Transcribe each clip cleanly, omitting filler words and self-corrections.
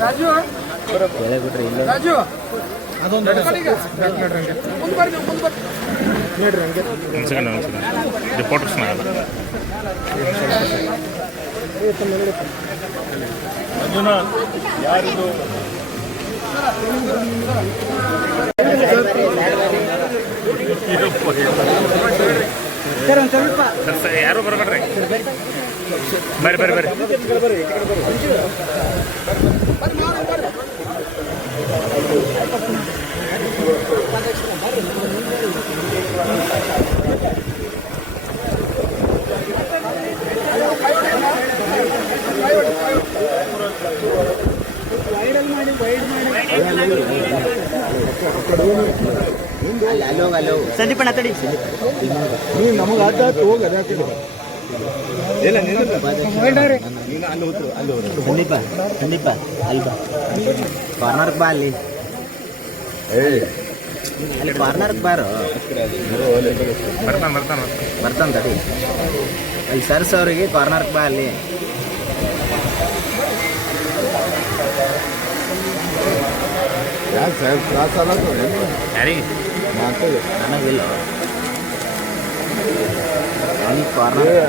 ರಾಜು ರಾಜು ಅದೊಂದು ರಿಪೋರ್ಟರ್ಸ್ ಅರ್ಜುನ ಯಾರಿದು ಯಾರು ಬರಬೇಡ್ರಿ ಬರ್ರಿ ಬರ್ರಿ ಬರ್ರಿ ಸಂದೀಪ್ ಅಣ್ಣ ತಡಿ ನಮಗೆ ಹೋಗ ಸಂದೀಪ ಸಂದೀಪ ಅಲ್ವಾ ಕಾರ್ನರ್ಗೆ ಬಾ ಅಲ್ಲಿ ಅಲ್ಲಿ ಕಾರ್ನರ್ಗೆ ಬಾರು ಬರ್ತಾನೆ ತಡಿ ಅಲ್ಲಿ ಸರ್ಸ್ ಅವ್ರಿಗೆ ಕಾರ್ನರ್ಗೆ ಬಾ ಅಲ್ಲಿ ಯಾಕೆ ಸಾಹೇಬ್ ತ್ರಾಸ ಯಾರಿಗೆ ನನಗಿಲ್ಲ ಅಲ್ಲಿ ಕಾರ್ನರ್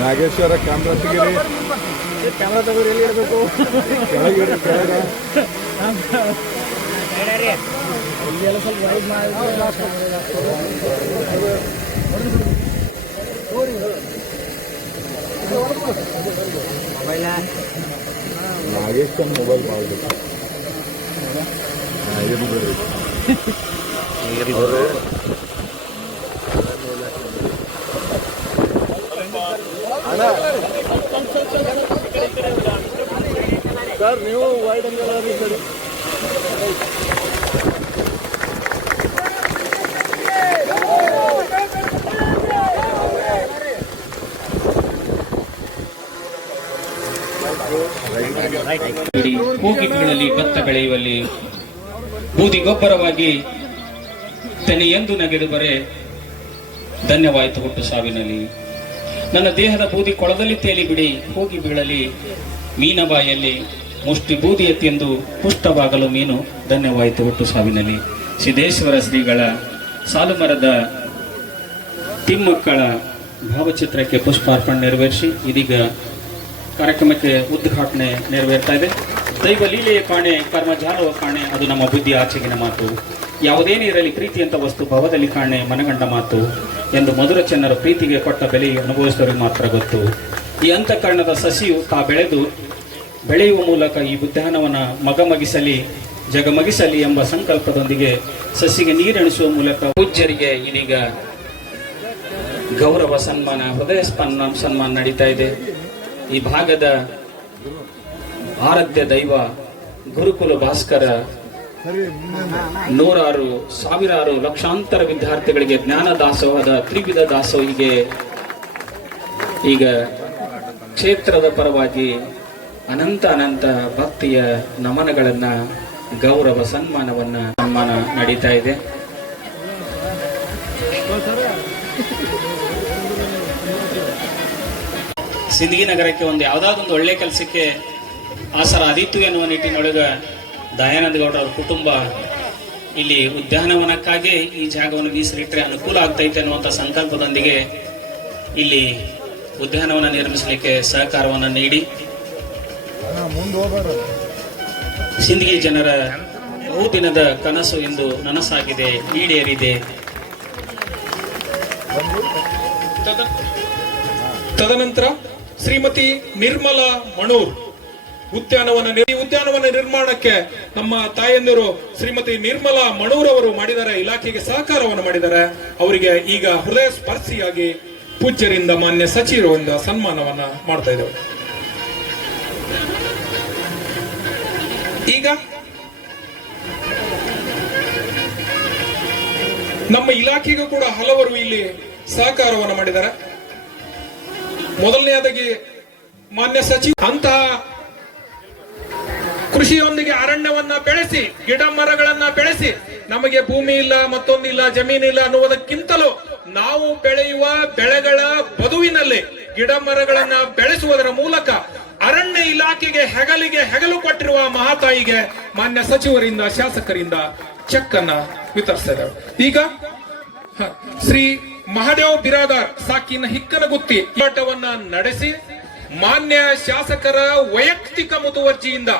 ನಾಗೇಶ್ವರ ಕ್ಯಾಮ್ರಾ ತೆಗೀರಿ ಕ್ಯಾಮ್ರಾ ತಗೋರಿ ಎಲ್ಲಿ ಇಡಬೇಕು ಕೆಳಗೆ ಕೆಳಗೆ ಎಲ್ಲ ಸ್ವಲ್ಪ ವೈಡ್ ಮಾಡಿ ಮೊಬೈಲ ನಾಗೇಶ್ವರ ಮೊಬೈಲ್ ಮಾಡಬೇಕು ಇದು ಬಿಡ್ರಿ ಸರ್ ನೀವು ವೈಡ್ ಅಂಗಡಿ ಕಡೆ ಕೂಗಿಗಳಲ್ಲಿ ಭತ್ತ ಬೆಳೆಯುವಲ್ಲಿ ಬೂದಿ ಗೊಬ್ಬರವಾಗಿ ತೆನೆಯೆಂದು ನಗೆದು ಬರೆ ಧನ್ಯವಾಯಿತು ಹುಟ್ಟು ಸಾವಿನಲ್ಲಿ. ನನ್ನ ದೇಹದ ಬೂದಿ ಕೊಳದಲ್ಲಿ ತೇಲಿ ಬಿಡಿ ಹೋಗಿ ಬೀಳಲಿ ಮೀನ ಬಾಯಲ್ಲಿ ಮುಷ್ಟಿ ಬೂದಿ ಎತ್ತೆಂದು ಪುಷ್ಟವಾಗಲು ಮೀನು ಧನ್ಯವಾಯಿತು ಹುಟ್ಟು ಸಾವಿನಲ್ಲಿ. ಸಿದ್ದೇಶ್ವರ ಶ್ರೀಗಳ ಸಾಲುಮರದ ತಿಮ್ಮಕ್ಕಳ ಭಾವಚಿತ್ರಕ್ಕೆ ಪುಷ್ಪಾರ್ಪಣೆ ನೆರವೇರಿಸಿ ಇದೀಗ ಕಾರ್ಯಕ್ರಮಕ್ಕೆ ಉದ್ಘಾಟನೆ ನೆರವೇರ್ತಾ ಇದೆ. ದೈವ ಲೀಲೆಯ ಕಾಣೆ ಕರ್ಮಜಾಲವ ಕಾಣೆ ಅದು ನಮ್ಮ ಬುದ್ಧಿ ಆಚೆಗಿನ ಮಾತು. ಯಾವುದೇನೇ ಇರಲಿ ಪ್ರೀತಿಯಂತ ವಸ್ತು ಭವದಲ್ಲಿ ಕಾಣೆ ಮನಗಂಡ ಮಾತು ಎಂದು ಮಧುರ ಚೆನ್ನರ ಪ್ರೀತಿಗೆ ಕೊಟ್ಟ ಬೆಲೆ ಅನುಭವಿಸಿದವರಿಗೆ ಮಾತ್ರ ಗೊತ್ತು. ಈ ಅಂತಃಕರಣದ ಸಸಿಯು ತಾ ಬೆಳೆಯುವ ಮೂಲಕ ಈ ಉದ್ಯಾನವನ ಮಗಮಗಿಸಲಿ ಜಗಮಗಿಸಲಿ ಎಂಬ ಸಂಕಲ್ಪದೊಂದಿಗೆ ಸಸಿಗೆ ನೀರೆಣಿಸುವ ಮೂಲಕ ಪೂಜ್ಯರಿಗೆ ಇದೀಗ ಗೌರವ ಸನ್ಮಾನ ಹೃದಯ ಸನ್ಮಾನ ನಡೀತಾ ಇದೆ. ಈ ಭಾಗದ ಆರಾಧ್ಯ ದೈವ ಗುರುಕುಲ ಭಾಸ್ಕರ ನೂರಾರು ಸಾವಿರಾರು ಲಕ್ಷಾಂತರ ವಿದ್ಯಾರ್ಥಿಗಳಿಗೆ ಜ್ಞಾನ ದಾಸೋಹದ ತ್ರಿವಿಧ ದಾಸೋಹಿಗೆ ಈಗ ಕ್ಷೇತ್ರದ ಪರವಾಗಿ ಅನಂತ ಅನಂತ ಭಕ್ತಿಯ ನಮನಗಳನ್ನ ಗೌರವ ಸನ್ಮಾನ ನಡೀತಾ ಇದೆ. ಸಿಂದಗಿ ನಗರಕ್ಕೆ ಒಂದು ಯಾವುದಾದೊಂದು ಒಳ್ಳೆ ಕೆಲಸಕ್ಕೆ ಆಸರ ಆದೀತು ಎನ್ನುವ ನಿಟ್ಟಿನೊಳಗ ದಯಾನಂದ ಗೌಡ ಅವ್ರ ಕುಟುಂಬ ಇಲ್ಲಿ ಉದ್ಯಾನವನಕ್ಕಾಗಿ ಈ ಜಾಗವನ್ನು ಮೀಸಲಿಟ್ಟರೆ ಅನುಕೂಲ ಆಗ್ತೈತೆ ಅನ್ನುವಂಥ ಸಂಕಲ್ಪದೊಂದಿಗೆ ಇಲ್ಲಿ ಉದ್ಯಾನವನ ನಿರ್ಮಿಸಲಿಕ್ಕೆ ಸಹಕಾರವನ್ನು ನೀಡಿ ಸಿಂದಗಿ ಜನರ ಬಹುದಿನದ ಕನಸು ಇಂದು ನನಸಾಗಿದೆ, ಈಡೇರಿದೆ. ತದನಂತರ ಶ್ರೀಮತಿ ನಿರ್ಮಲಾ ಮಣೂರ್ ಉದ್ಯಾನವನ ನಿರ್ಮಾಣಕ್ಕೆ ನಮ್ಮ ತಾಯಂದಿರು ಶ್ರೀಮತಿ ನಿರ್ಮಲಾ ಮಣೂರ್ ಅವರು ಮಾಡಿದ್ದಾರೆ, ಇಲಾಖೆಗೆ ಸಹಕಾರವನ್ನು ಮಾಡಿದ್ದಾರೆ. ಅವರಿಗೆ ಈಗ ಹೃದಯ ಸ್ಪರ್ಶಿಯಾಗಿ ಪೂಜ್ಯರಿಂದ ಮಾನ್ಯ ಸಚಿವರಿಂದ ಸನ್ಮಾನವನ್ನ ಮಾಡ್ತಾ ಇದ್ದೇವೆ. ಈಗ ನಮ್ಮ ಇಲಾಖೆಗೂ ಕೂಡ ಹಲವರು ಇಲ್ಲಿ ಸಹಕಾರವನ್ನು ಮಾಡಿದ್ದಾರೆ. ಮೊದಲನೆಯದಾಗಿ ಮಾನ್ಯ ಸಚಿವ ಅಂತಹ ಕೃಷಿಯೊಂದಿಗೆ ಅರಣ್ಯವನ್ನ ಬೆಳೆಸಿ ಗಿಡ ಮರಗಳನ್ನ ಬೆಳೆಸಿ ನಮಗೆ ಭೂಮಿ ಇಲ್ಲ ಮತ್ತೊಂದಿಲ್ಲ ಜಮೀನಿಲ್ಲ ಅನ್ನುವುದಕ್ಕಿಂತಲೂ ನಾವು ಬೆಳೆಯುವ ಬೆಳೆಗಳ ಬದುವಿನಲ್ಲಿ ಗಿಡ ಮರಗಳನ್ನ ಬೆಳೆಸುವುದರ ಮೂಲಕ ಅರಣ್ಯ ಇಲಾಖೆಗೆ ಹೆಗಲು ಕೊಟ್ಟಿರುವ ಮಹಾತಾಯಿಗೆ ಮಾನ್ಯ ಸಚಿವರಿಂದ ಶಾಸಕರಿಂದ ಚೆಕ್ ಅನ್ನ ವಿತರಿಸ್ತಾ ಇದ್ದಾರೆ. ಈಗ ಶ್ರೀ ಮಹಾದೇವ್ ಬಿರಾದಾರ್ ಸಾಕಿನ ಹಿಕ್ಕನಗುತ್ತಿ ಹೋರಾಟವನ್ನ ನಡೆಸಿ ಮಾನ್ಯ ಶಾಸಕರ ವೈಯಕ್ತಿಕ ಮುತುವರ್ಜಿಯಿಂದ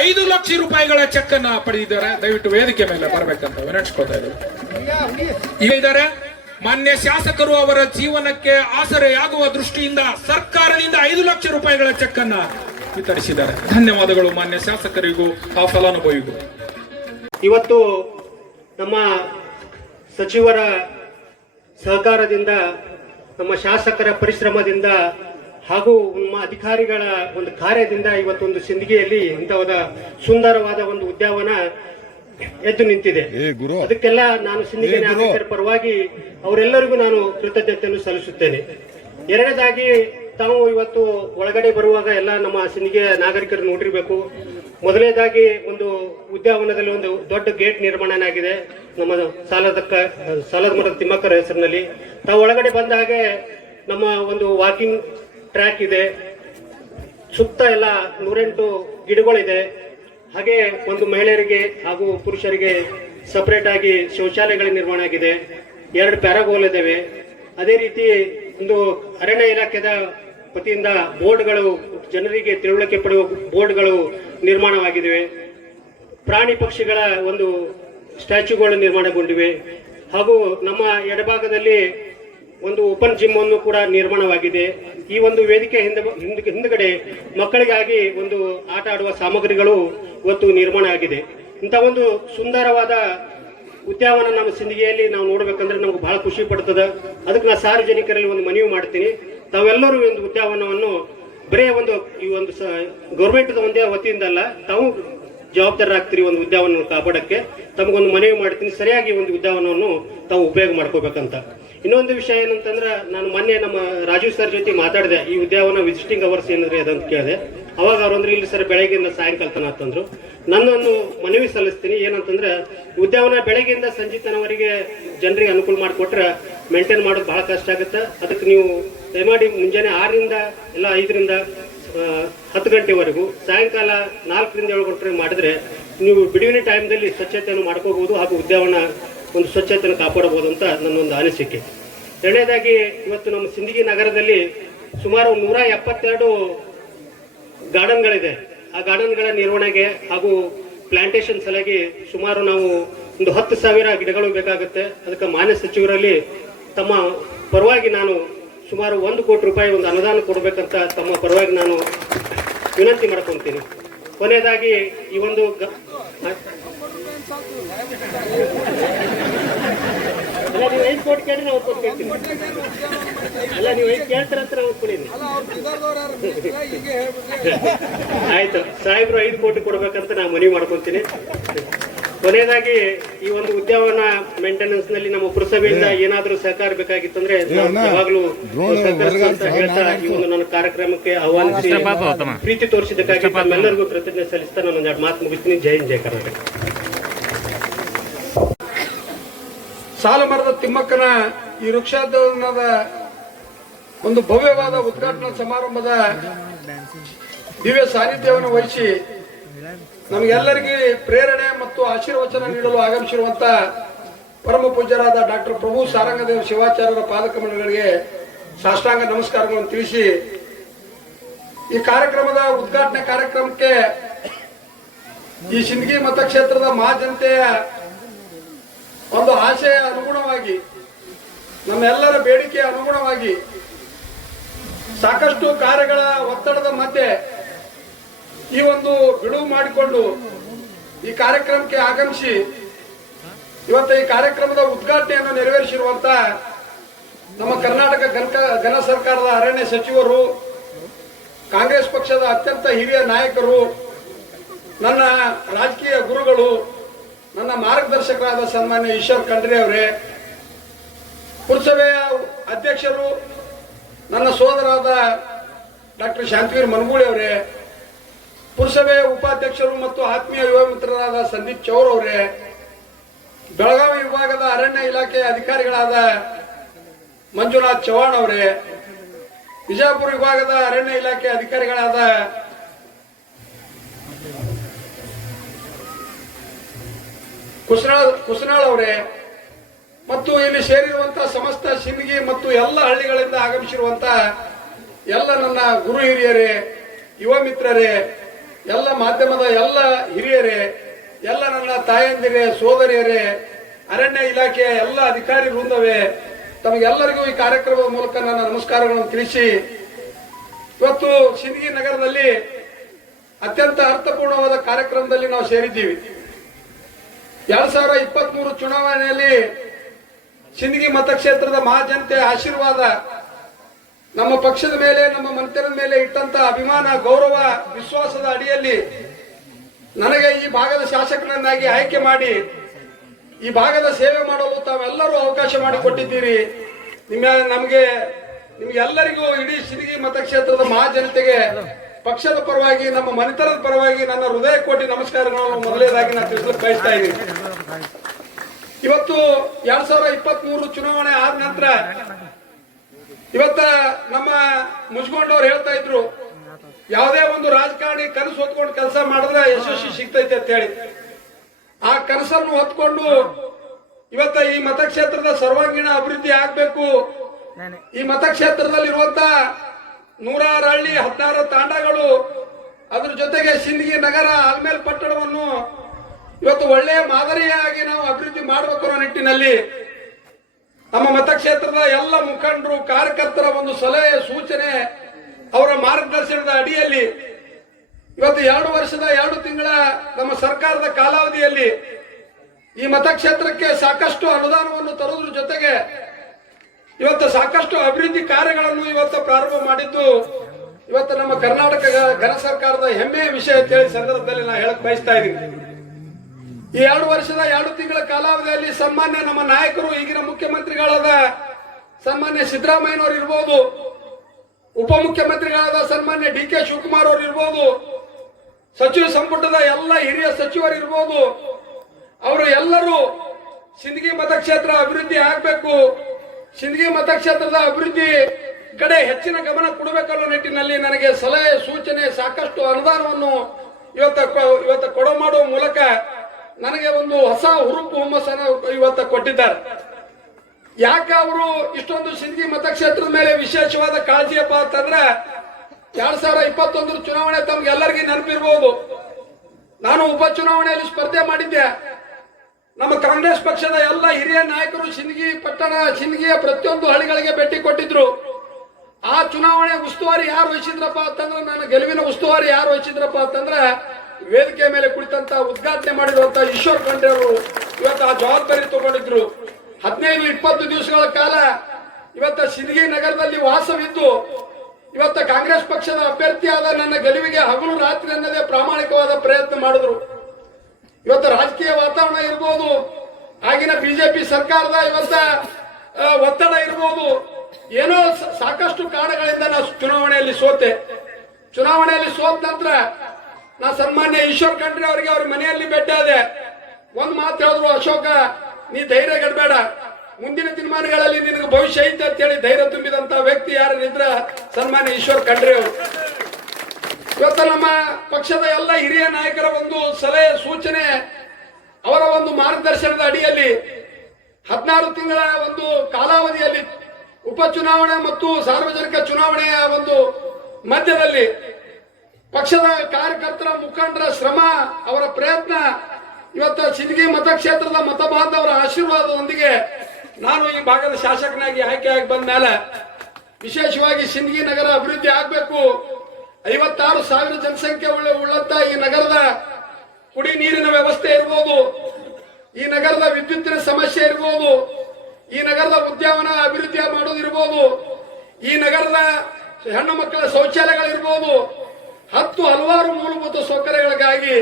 5 ಲಕ್ಷ ರೂಪಾಯಿಗಳ ಚೆಕ್ ಅನ್ನ ಪಡೆದಿದ್ದಾರೆ. ದಯವಿಟ್ಟು ವೇದಿಕೆ ಮೇಲೆ ಬರಬೇಕಂತ ವಿನಂತಿಸ್ಕೊಳ್ತಾ ಇದ್ದಾರೆ. ಮಾನ್ಯ ಶಾಸಕರು ಅವರ ಜೀವನಕ್ಕೆ ಆಸರೆಯಾಗುವ ದೃಷ್ಟಿಯಿಂದ ಸರ್ಕಾರದಿಂದ 5 ಲಕ್ಷ ರೂಪಾಯಿಗಳ ಚೆಕ್ ಅನ್ನ ವಿತರಿಸಿದ್ದಾರೆ. ಧನ್ಯವಾದಗಳು ಮಾನ್ಯ ಶಾಸಕರಿಗೂ ಆ ಫಲಾನುಭವಿಗೂ. ಇವತ್ತು ನಮ್ಮ ಸಚಿವರ ಸಹಕಾರದಿಂದ, ನಮ್ಮ ಶಾಸಕರ ಪರಿಶ್ರಮದಿಂದ ಹಾಗೂ ನಮ್ಮ ಅಧಿಕಾರಿಗಳ ಒಂದು ಕಾರ್ಯದಿಂದ ಇವತ್ತೊಂದು ಸಿಂದಗಿಯಲ್ಲಿ ಇಂಥವಾದ ಸುಂದರವಾದ ಒಂದು ಉದ್ಯಾನವನ ಎದ್ದು ನಿಂತಿದೆ. ಅದಕ್ಕೆಲ್ಲ ನಾನು ಸಿಂದಗಿ ನಾಗರಿಕರ ಪರವಾಗಿ ಅವರೆಲ್ಲರಿಗೂ ನಾನು ಕೃತಜ್ಞತೆಯನ್ನು ಸಲ್ಲಿಸುತ್ತೇನೆ. ಎರಡನೇದಾಗಿ ತಾವು ಇವತ್ತು ಒಳಗಡೆ ಬರುವಾಗ ಎಲ್ಲ ನಮ್ಮ ಸಿಂದಗಿಯ ನಾಗರಿಕರು ನೋಡಿರಬೇಕು. ಮೊದಲನೇದಾಗಿ ಒಂದು ಉದ್ಯಾನವನದಲ್ಲಿ ಒಂದು ದೊಡ್ಡ ಗೇಟ್ ನಿರ್ಮಾಣ ಆಗಿದೆ ನಮ್ಮ ಸಾಲದ ಮರದ ತಿಮ್ಮಕ್ಕರ ಹೆಸರಿನಲ್ಲಿ. ತಾವು ಒಳಗಡೆ ಬಂದ ಹಾಗೆ ನಮ್ಮ ಒಂದು ವಾಕಿಂಗ್ ಟ್ರ್ಯಾಕ್ ಇದೆ, ಸುತ್ತ ಎಲ್ಲ 108 ಗಿಡಗಳಿದೆ. ಹಾಗೆ ಒಂದು ಮಹಿಳೆಯರಿಗೆ ಹಾಗೂ ಪುರುಷರಿಗೆ ಸಪರೇಟ್ ಆಗಿ ಶೌಚಾಲಯಗಳ ನಿರ್ಮಾಣ ಆಗಿದೆ. 2 ಪ್ಯಾರಾಗೋಲ್ ಇದಾವೆ. ಅದೇ ರೀತಿ ಒಂದು ಅರಣ್ಯ ಇಲಾಖೆದ ವತಿಯಿಂದ ಬೋರ್ಡ್ಗಳು, ಜನರಿಗೆ ತಿಳುವಳಿಕೆ ಪಡೆಯುವ ಬೋರ್ಡ್ಗಳು ನಿರ್ಮಾಣವಾಗಿವೆ. ಪ್ರಾಣಿ ಪಕ್ಷಿಗಳ ಒಂದು ಸ್ಟ್ಯಾಚ್ಯೂಗಳು ನಿರ್ಮಾಣಗೊಂಡಿವೆ. ಹಾಗೂ ನಮ್ಮ ಎಡಭಾಗದಲ್ಲಿ ಒಂದು ಓಪನ್ ಜಿಮ್ ಅನ್ನು ಕೂಡ ನಿರ್ಮಾಣವಾಗಿದೆ. ಈ ಒಂದು ವೇದಿಕೆ ಹಿಂದುಗಡೆ ಮಕ್ಕಳಿಗಾಗಿ ಒಂದು ಆಟ ಆಡುವ ಸಾಮಗ್ರಿಗಳು ಇವತ್ತು ನಿರ್ಮಾಣ ಆಗಿದೆ. ಇಂಥ ಒಂದು ಸುಂದರವಾದ ಉದ್ಯಾನವನ ನಮ್ಮ ಸಿಂದಗಿಯಲ್ಲಿ ನಾವು ನೋಡ್ಬೇಕಂದ್ರೆ ನಮ್ಗೆ ಬಹಳ ಖುಷಿ ಪಡ್ತದೆ. ಅದಕ್ಕೆ ನಾನು ಸಾರ್ವಜನಿಕರಲ್ಲಿ ಒಂದು ಮನವಿ ಮಾಡ್ತೀನಿ, ತಾವೆಲ್ಲರೂ ಒಂದು ಉದ್ಯಾನವನವನ್ನು ಬರೇ ಈ ಒಂದು ಗೌರ್ಮೆಂಟ್ ಒಂದೇ ವತಿಯಿಂದ ಅಲ್ಲ, ತಾವು ಜವಾಬ್ದಾರರಾಗ್ತೀರಿ ಒಂದು ಉದ್ಯಾನವನ ಕಾಪಾಡಕ್ಕೆ. ತಮಗೊಂದು ಮನವಿ ಮಾಡ್ತೀನಿ, ಸರಿಯಾಗಿ ಒಂದು ಉದ್ಯಾನವನವನ್ನು ತಾವು ಉಪಯೋಗ ಮಾಡ್ಕೋಬೇಕಂತ. ಇನ್ನೊಂದು ವಿಷಯ ಏನಂತಂದ್ರೆ, ನಾನು ಮೊನ್ನೆ ನಮ್ಮ ರಾಜೀವ್ ಸರ್ ಜೊತೆ ಮಾತಾಡಿದೆ, ಈ ಉದ್ಯಾನವನ ವಿಸಿಟಿಂಗ್ ಅವರ್ಸ್ ಏನಾದ್ರೆ ಅದಂತ ಕೇಳಿದೆ. ಅವಾಗ ಅವ್ರಂದ್ರೆ ಇಲ್ಲ ಸರ್ ಬೆಳಗ್ಗೆಯಿಂದ ಸಾಯಂಕಾಲ ತನ ಅಂತಂದ್ರು. ನನ್ನೊಂದು ಮನವಿ ಸಲ್ಲಿಸ್ತೀನಿ, ಏನಂತಂದ್ರೆ ಉದ್ಯಾನವನ ಬೆಳಗ್ಗೆಯಿಂದ ಸಂಜೆ ತನವರೆಗೆ ಜನರಿಗೆ ಅನುಕೂಲ ಮಾಡಿಕೊಟ್ರೆ ಮೇಂಟೈನ್ ಮಾಡೋದು ಬಹಳ ಕಷ್ಟ ಆಗುತ್ತೆ. ಅದಕ್ಕೆ ನೀವು ದಯಮಾಡಿ ಮುಂಜಾನೆ 6ರಿಂದ ಇಲ್ಲ 5ರಿಂದ 10 ಗಂಟೆವರೆಗೂ, ಸಾಯಂಕಾಲ 4ರಿಂದ 7 ಗಂಟೆ ಮಾಡಿದ್ರೆ ನೀವು ಬಿಡುವಿನ ಟೈಮ್ದಲ್ಲಿ ಸ್ವಚ್ಛತೆಯನ್ನು ಮಾಡ್ಕೋಬಹುದು ಹಾಗೂ ಉದ್ಯಾನವನ ಒಂದು ಸ್ವಚ್ಛತೆಯನ್ನು ಕಾಪಾಡಬಹುದು ಅಂತ ನನ್ನೊಂದು ಅನಿಸಿಕೆ. ಎರಡನೇದಾಗಿ ಇವತ್ತು ನಮ್ಮ ಸಿಂದಗಿ ನಗರದಲ್ಲಿ ಸುಮಾರು 172 ಗಾರ್ಡನ್ಗಳಿದೆ. ಆ ಗಾರ್ಡನ್ಗಳ ನಿರ್ವಹಣೆಗೆ ಹಾಗೂ ಪ್ಲಾಂಟೇಶನ್ ಸಲುವಾಗಿ ಸುಮಾರು ನಾವು ಒಂದು 10,000 ಗಿಡಗಳು ಬೇಕಾಗುತ್ತೆ. ಅದಕ್ಕೆ ಮಾನ್ಯ ಸಚಿವರಲ್ಲಿ ತಮ್ಮ ಪರವಾಗಿ ನಾನು ಸುಮಾರು 1 ಕೋಟಿ ರೂಪಾಯಿ ಒಂದು ಅನುದಾನ ಕೊಡಬೇಕಂತ ತಮ್ಮ ಪರವಾಗಿ ನಾನು ವಿನಂತಿ ಮಾಡ್ಕೊಂತೀನಿ. ಕೊನೆಯದಾಗಿ ಈ ಒಂದು ಅಲ್ಲ, ನೀವು 5 ಕೋಟಿ ಕೇಳಿ ನಾವು ಕೊಡ್ತೀನಿ. ಅಲ್ಲ, ನೀವು 5 ಕೇಳ್ತಾರಂತ ನಾವು ಕೊಡೀನಿ. ಆಯ್ತು, ಸಾಹೇಬ್ರು 5 ಕೋಟಿ ಕೊಡ್ಬೇಕಂತ ನಾನು ಮನವಿ ಮಾಡ್ಕೊಂತೀನಿ. ಕೊನೆಯದಾಗಿ ಈ ಒಂದು ಉದ್ಯಾನವನ ಮೇಂಟೆನೆನ್ಸ್ ನಲ್ಲಿ ನಮ್ಮ ಪುರಸಭೆಯಿಂದ ಏನಾದರೂ ಸಹಕಾರ ಬೇಕಾಗಿತ್ತಂದ್ರೆ ಯಾವಾಗಲೂ ಅಂತ ಹೇಳ್ತಾ ಈ ಒಂದು ನನ್ನ ಕಾರ್ಯಕ್ರಮಕ್ಕೆ ಆಹ್ವಾನಿಸಿ ಪ್ರೀತಿ ತೋರಿಸಿದ್ದಕ್ಕಾಗಿ ತಮ್ಮೆಲ್ಲರಿಗೂ ಕೃತಜ್ಞತೆ ಸಲ್ಲಿಸ್ತಾ ನಾನು 2 ಮಾತು ಮುಗಿಸ್ತೀನಿ. ಜೈ ಹಿಂದ್, ಜೈ ಕರ್ನಾಟಕ. ಸಾಲಮರದ ತಿಮ್ಮಕ್ಕನ ಈ ವೃಕ್ಷಾರೋಹಣದ ಒಂದು ಭವ್ಯವಾದ ಉದ್ಘಾಟನಾ ಸಮಾರಂಭದ ದಿವ್ಯ ಸಾನ್ನಿಧ್ಯವನ್ನು ವಹಿಸಿ ನಮಗೆಲ್ಲರಿಗೆ ಪ್ರೇರಣೆ ಮತ್ತು ಆಶೀರ್ವಚನ ನೀಡಲು ಆಗಮಿಸಿರುವಂತಹ ಪರಮ ಪೂಜ್ಯರಾದ ಡಾಕ್ಟರ್ ಪ್ರಭು ಸಾರಂಗದೇವ ಶಿವಾಚಾರ್ಯರ ಪಾದಕಮಲಗಳಿಗೆ ಸಾಷ್ಟಾಂಗ ನಮಸ್ಕಾರಗಳನ್ನು ತಿಳಿಸಿ, ಈ ಕಾರ್ಯಕ್ರಮದ ಉದ್ಘಾಟನೆ ಕಾರ್ಯಕ್ರಮಕ್ಕೆ ಈ ಸಿಂದಗಿ ಮತಕ್ಷೇತ್ರದ ಮಹಾಜನತೆಯ ಒಂದು ಆಶಯ ಅನುಗುಣವಾಗಿ, ನಮ್ಮೆಲ್ಲರ ಬೇಡಿಕೆ ಅನುಗುಣವಾಗಿ ಸಾಕಷ್ಟು ಕಾರ್ಯಗಳ ಒತ್ತಡದ ಮಧ್ಯೆ ಈ ಒಂದು ಬಿಡುವು ಮಾಡಿಕೊಂಡು ಈ ಕಾರ್ಯಕ್ರಮಕ್ಕೆ ಆಗಮಿಸಿ ಇವತ್ತು ಈ ಕಾರ್ಯಕ್ರಮದ ಉದ್ಘಾಟನೆಯನ್ನು ನೆರವೇರಿಸಿರುವಂತ ನಮ್ಮ ಕರ್ನಾಟಕ ಘನ ಸರ್ಕಾರದ ಅರಣ್ಯ ಸಚಿವರು, ಕಾಂಗ್ರೆಸ್ ಪಕ್ಷದ ಅತ್ಯಂತ ಹಿರಿಯ ನಾಯಕರು, ನನ್ನ ರಾಜಕೀಯ ಗುರುಗಳು, ನನ್ನ ಮಾರ್ಗದರ್ಶಕರಾದ ಸನ್ಮಾನ್ಯ ಈಶ್ವರ್ ಖಂಡ್ರೆ ಅವರೇ, ಪುರಸಭೆಯ ಅಧ್ಯಕ್ಷರು, ನನ್ನ ಸೋದರ ಅಧ್ಯಕ್ಷರಾದ ಡಾಕ್ಟರ್ ಶಾಂತವೀರ್ ಮನಗೂಳಿ ಅವರೇ, ಪುರಸಭೆ ಉಪಾಧ್ಯಕ್ಷರು ಮತ್ತು ಆತ್ಮೀಯ ಯುವ ಮಿತ್ರರಾದ ಸಂದೀಪ್ ಚೌರ್ ಅವರೇ, ಬೆಳಗಾವಿ ವಿಭಾಗದ ಅರಣ್ಯ ಇಲಾಖೆ ಅಧಿಕಾರಿಗಳಾದ ಮಂಜುನಾಥ್ ಚವ್ಹಾಣ್ ಅವರೇ, ವಿಜಯಪುರ ವಿಭಾಗದ ಅರಣ್ಯ ಇಲಾಖೆ ಅಧಿಕಾರಿಗಳಾದ ಕುಸನಾಳ್ ಅವರೇ ಮತ್ತು ಇಲ್ಲಿ ಸೇರಿರುವಂತಹ ಸಮಸ್ತ ಸಿಂದಗಿ ಮತ್ತು ಎಲ್ಲ ಹಳ್ಳಿಗಳಿಂದ ಆಗಮಿಸಿರುವಂತಹ ಎಲ್ಲ ನನ್ನ ಗುರು ಹಿರಿಯರೇ, ಯುವ ಮಿತ್ರರೇ, ಎಲ್ಲ ಮಾಧ್ಯಮದ ಎಲ್ಲ ಹಿರಿಯರೇ, ಎಲ್ಲ ನನ್ನ ತಾಯಂದಿರೇ, ಸೋದರಿಯರೇ, ಅರಣ್ಯ ಇಲಾಖೆಯ ಎಲ್ಲ ಅಧಿಕಾರಿ ವೃಂದವೇ, ತಮಗೆಲ್ಲರಿಗೂ ಈ ಕಾರ್ಯಕ್ರಮದ ಮೂಲಕ ನನ್ನ ನಮಸ್ಕಾರಗಳನ್ನು ತಿಳಿಸಿ, ಇವತ್ತು ಸಿಂದಗಿ ನಗರದಲ್ಲಿ ಅತ್ಯಂತ ಅರ್ಥಪೂರ್ಣವಾದ ಕಾರ್ಯಕ್ರಮದಲ್ಲಿ ನಾವು ಸೇರಿದ್ದೀವಿ. 2023 ಚುನಾವಣೆಯಲ್ಲಿ ಸಿಂದಗಿ ಮತಕ್ಷೇತ್ರದ ಮಹಾಜನತೆ ಆಶೀರ್ವಾದ, ನಮ್ಮ ಪಕ್ಷದ ಮೇಲೆ, ನಮ್ಮ ಮಂತ್ರದ ಮೇಲೆ ಇಟ್ಟಂತ ಅಭಿಮಾನ, ಗೌರವ, ವಿಶ್ವಾಸದ ಅಡಿಯಲ್ಲಿ ನನಗೆ ಈ ಭಾಗದ ಶಾಸಕರನ್ನಾಗಿ ಆಯ್ಕೆ ಮಾಡಿ ಈ ಭಾಗದ ಸೇವೆ ಮಾಡಲು ತಾವೆಲ್ಲರೂ ಅವಕಾಶ ಮಾಡಿಕೊಟ್ಟಿದ್ದೀರಿ. ನಿಮ್ಗೆಲ್ಲರಿಗೂ ಇಡೀ ಸಿಂದಗಿ ಮತಕ್ಷೇತ್ರದ ಮಹಾಜನತೆಗೆ ಪಕ್ಷದ ಪರವಾಗಿ, ನಮ್ಮ ಮನೆತನದ ಪರವಾಗಿ ನನ್ನ ಹೃದಯ ಕೋಟಿ ನಮಸ್ಕಾರಗಳನ್ನು ಮೊದಲನೇದಾಗಿ ನಾನು ತಿಳಿಸಲಿಕ್ಕೆ ಬಯಸ್ತಾ ಇದ್ದೀನಿ. ಇವತ್ತು 2023 ಚುನಾವಣೆ ಆದ ನಂತರ ಇವತ್ತ ನಮ್ಮ ಮುಜ್ಗೊಂಡವ್ರು ಹೇಳ್ತಾ ಇದ್ರು, ಯಾವುದೇ ಒಂದು ರಾಜಕಾರಣಿ ಕನಸು ಹೊತ್ಕೊಂಡು ಕೆಲಸ ಮಾಡಿದ್ರೆ ಯಶಸ್ವಿ ಸಿಗ್ತೈತೆ ಅಂತ ಹೇಳಿ. ಆ ಕನಸನ್ನು ಹೊತ್ಕೊಂಡು ಇವತ್ತ ಈ ಮತಕ್ಷೇತ್ರದ ಸರ್ವಾಂಗೀಣ ಅಭಿವೃದ್ಧಿ ಆಗ್ಬೇಕು, ಈ ಮತಕ್ಷೇತ್ರದಲ್ಲಿರುವಂತ 106 ಹಳ್ಳಿ, 16 ತಾಂಡಗಳು, ಅದ್ರ ಜೊತೆಗೆ ಸಿಂದಗಿ ನಗರ, ಆಲ್ಮೇಲ್ ಪಟ್ಟಣವನ್ನು ಇವತ್ತು ಒಳ್ಳೆಯ ಮಾದರಿಯಾಗಿ ನಾವು ಅಭಿವೃದ್ಧಿ ಮಾಡಬೇಕು ಅನ್ನೋ ನಿಟ್ಟಿನಲ್ಲಿ ನಮ್ಮ ಮತಕ್ಷೇತ್ರದ ಎಲ್ಲ ಮುಖಂಡರು, ಕಾರ್ಯಕರ್ತರ ಒಂದು ಸಲಹೆ, ಸೂಚನೆ, ಅವರ ಮಾರ್ಗದರ್ಶನದ ಅಡಿಯಲ್ಲಿ ಇವತ್ತು 2 ವರ್ಷದ 2 ತಿಂಗಳ ನಮ್ಮ ಸರ್ಕಾರದ ಕಾಲಾವಧಿಯಲ್ಲಿ ಈ ಮತಕ್ಷೇತ್ರಕ್ಕೆ ಸಾಕಷ್ಟು ಅನುದಾನವನ್ನು ತರುವುದರ ಜೊತೆಗೆ ಇವತ್ತು ಸಾಕಷ್ಟು ಅಭಿವೃದ್ಧಿ ಕಾರ್ಯಗಳನ್ನು ಇವತ್ತು ಪ್ರಾರಂಭ ಮಾಡಿದ್ದು ಇವತ್ತು ನಮ್ಮ ಕರ್ನಾಟಕ ಘನ ಸರ್ಕಾರದ ಹೆಮ್ಮೆಯ ವಿಷಯ ಅಂತ ಹೇಳಿ ಸಂದರ್ಭದಲ್ಲಿ ನಾನು ಹೇಳಕ್ ಬಯಸ್ತಾ ಇದ್ದೀನಿ. ಈ 2 ವರ್ಷದ 2 ತಿಂಗಳ ಕಾಲಾವಧಿಯಲ್ಲಿ ಸನ್ಮಾನ್ಯ ನಮ್ಮ ನಾಯಕರು, ಈಗಿನ ಮುಖ್ಯಮಂತ್ರಿಗಳಾದ ಸನ್ಮಾನ್ಯ ಸಿದ್ದರಾಮಯ್ಯನವರು ಇರ್ಬೋದು, ಉಪಮುಖ್ಯಮಂತ್ರಿಗಳಾದ ಸನ್ಮಾನ್ಯ DK ಶಿವಕುಮಾರ್ ಅವರು ಇರ್ಬೋದು, ಸಚಿವ ಸಂಪುಟದ ಎಲ್ಲ ಹಿರಿಯ ಸಚಿವರು ಇರ್ಬೋದು, ಅವರು ಎಲ್ಲರೂ ಸಿಂದಗಿ ಮತಕ್ಷೇತ್ರ ಅಭಿವೃದ್ಧಿ ಆಗ್ಬೇಕು, ಸಿಂದಗಿ ಮತಕ್ಷೇತ್ರದ ಅಭಿವೃದ್ಧಿ ಕಡೆ ಹೆಚ್ಚಿನ ಗಮನ ಕೊಡಬೇಕನ್ನೋ ನಿಟ್ಟಿನಲ್ಲಿ ನನಗೆ ಸಲಹೆ, ಸೂಚನೆ, ಸಾಕಷ್ಟು ಅನುದಾನವನ್ನು ಇವತ್ತು ಕೊಡೋ ಮಾಡುವ ಮೂಲಕ ನನಗೆ ಒಂದು ಹೊಸ ಹುರುಪು, ಹುಮ್ಮಸ್ಸನ್ನು ಇವತ್ತು ಕೊಟ್ಟಿದ್ದಾರೆ. ಯಾಕೆ ಅವರು ಇಷ್ಟೊಂದು ಸಿಂದಗಿ ಮತಕ್ಷೇತ್ರದ ಮೇಲೆ ವಿಶೇಷವಾದ ಕಾಳಜಿಯಪ್ಪ ಅಂತಂದ್ರೆ 2021 ಚುನಾವಣೆ ತಮ್ಗೆಲ್ಲರಿಗೂ ನೆನಪಿರ್ಬೋದು. ನಾನು ಉಪಚುನಾವಣೆಯಲ್ಲಿ ಸ್ಪರ್ಧೆ ಮಾಡಿದ್ದೆ. ನಮ್ಮ ಕಾಂಗ್ರೆಸ್ ಪಕ್ಷದ ಎಲ್ಲ ಹಿರಿಯ ನಾಯಕರು ಸಿಂದಗಿ ಪಟ್ಟಣ, ಸಿಂದಗಿಯ ಪ್ರತಿಯೊಂದು ಹಳ್ಳಿಗಳಿಗೆ ಭೇಟಿ ಕೊಟ್ಟಿದ್ರು. ಆ ಚುನಾವಣೆ ಉಸ್ತುವಾರಿ ಯಾರು ವಹಿಸಿದ್ರಪ್ಪ ಅಂತಂದ್ರೆ, ನನ್ನ ಗೆಲುವಿನ ಉಸ್ತುವಾರಿ ಯಾರು ವಹಿಸಿದ್ರಪ್ಪ ಅಂತಂದ್ರೆ, ವೇದಿಕೆ ಮೇಲೆ ಕುಳಿತಂತ ಉದ್ಘಾಟನೆ ಮಾಡಿರುವಂತ ಈಶ್ವರ್ ಖಂಡ್ರೆ ಅವರು ಇವತ್ತು ಆ ಜವಾಬ್ದಾರಿ ತಗೊಂಡಿದ್ರು. 15-20 ದಿವಸಗಳ ಕಾಲ ಇವತ್ತು ಸಿಂದಗಿ ನಗರದಲ್ಲಿ ವಾಸವಿದ್ದು ಇವತ್ತು ಕಾಂಗ್ರೆಸ್ ಪಕ್ಷದ ಅಭ್ಯರ್ಥಿಯಾದ ನನ್ನ ಗೆಲುವಿಗೆ ಹಗಲು ರಾತ್ರಿ ಅನ್ನದೇ ಪ್ರಾಮಾಣಿಕವಾದ ಪ್ರಯತ್ನ ಮಾಡಿದ್ರು. ಇವತ್ತು ರಾಜಕೀಯ ವಾತಾವರಣ ಇರ್ಬೋದು, ಆಗಿನ ಬಿಜೆಪಿ ಸರ್ಕಾರದ ಇವತ್ತ ಒತ್ತಡ ಇರ್ಬೋದು, ಏನೋ ಸಾಕಷ್ಟು ಕಾರಣಗಳಿಂದ ನಾವು ಚುನಾವಣೆಯಲ್ಲಿ ಸೋತೆ. ಚುನಾವಣೆಯಲ್ಲಿ ಸೋತ ನಂತರ ನಾ ಸನ್ಮಾನ್ಯ ಈಶ್ವರ್ ಖಂಡ್ರೆ ಅವರಿಗೆ ಅವ್ರ ಮನೆಯಲ್ಲಿ ಭೇಟಿಯಾದೆ. ಒಂದ್ ಮಾತು ಹೇಳಿದ್ರು, ಅಶೋಕ ನೀ ಧೈರ್ಯ ಗೆಡಬೇಡ, ಮುಂದಿನ ದಿನಮಾನಗಳಲ್ಲಿ ನಿನಗೆ ಭವಿಷ್ಯ ಐತೆ ಅಂತ ಹೇಳಿ ಧೈರ್ಯ ತುಂಬಿದಂತ ವ್ಯಕ್ತಿ ಯಾರಿದ್ರ ಸನ್ಮಾನ್ಯ ಈಶ್ವರ್ ಖಂಡ್ರೆ ಅವರು. ಇವತ್ತು ನಮ್ಮ ಪಕ್ಷದ ಎಲ್ಲ ಹಿರಿಯ ನಾಯಕರ ಒಂದು ಸಲಹೆ, ಸೂಚನೆ, ಅವರ ಒಂದು ಮಾರ್ಗದರ್ಶನದ ಅಡಿಯಲ್ಲಿ 16 ತಿಂಗಳ ಒಂದು ಕಾಲಾವಧಿಯಲ್ಲಿ ಉಪಚುನಾವಣೆ ಮತ್ತು ಸಾರ್ವಜನಿಕ ಚುನಾವಣೆಯ ಒಂದು ಮಧ್ಯದಲ್ಲಿ ಪಕ್ಷದ ಕಾರ್ಯಕರ್ತರ, ಮುಖಂಡರ ಶ್ರಮ, ಅವರ ಪ್ರಯತ್ನ, ಇವತ್ತು ಸಿಂದಗಿ ಮತಕ್ಷೇತ್ರದ ಮತ ಬಾಂಧವರ ಆಶೀರ್ವಾದದೊಂದಿಗೆ ನಾನು ಈ ಭಾಗದ ಶಾಸಕನಾಗಿ ಆಯ್ಕೆಯಾಗಿ ಬಂದ ಮೇಲೆ ವಿಶೇಷವಾಗಿ ಸಿಂದಗಿ ನಗರ ಅಭಿವೃದ್ಧಿ ಆಗಬೇಕು. 56,000 ಜನಸಂಖ್ಯೆ ಉಳ್ಳಂತ ಈ ನಗರದ ಕುಡಿ ನೀರಿನ ವ್ಯವಸ್ಥೆ ಇರ್ಬೋದು, ಈ ನಗರದ ವಿದ್ಯುತ್ತಿನ ಸಮಸ್ಯೆ ಇರ್ಬೋದು, ಈ ನಗರದ ಉದ್ಯಾನವನ ಅಭಿವೃದ್ಧಿ ಮಾಡೋದಿರ್ಬೋದು, ಈ ನಗರದ ಹೆಣ್ಣು ಮಕ್ಕಳ ಶೌಚಾಲಯಗಳಿರ್ಬೋದು, ಹಲವಾರು ಮೂಲಭೂತ ಸೌಕರ್ಯಗಳಿಗಾಗಿ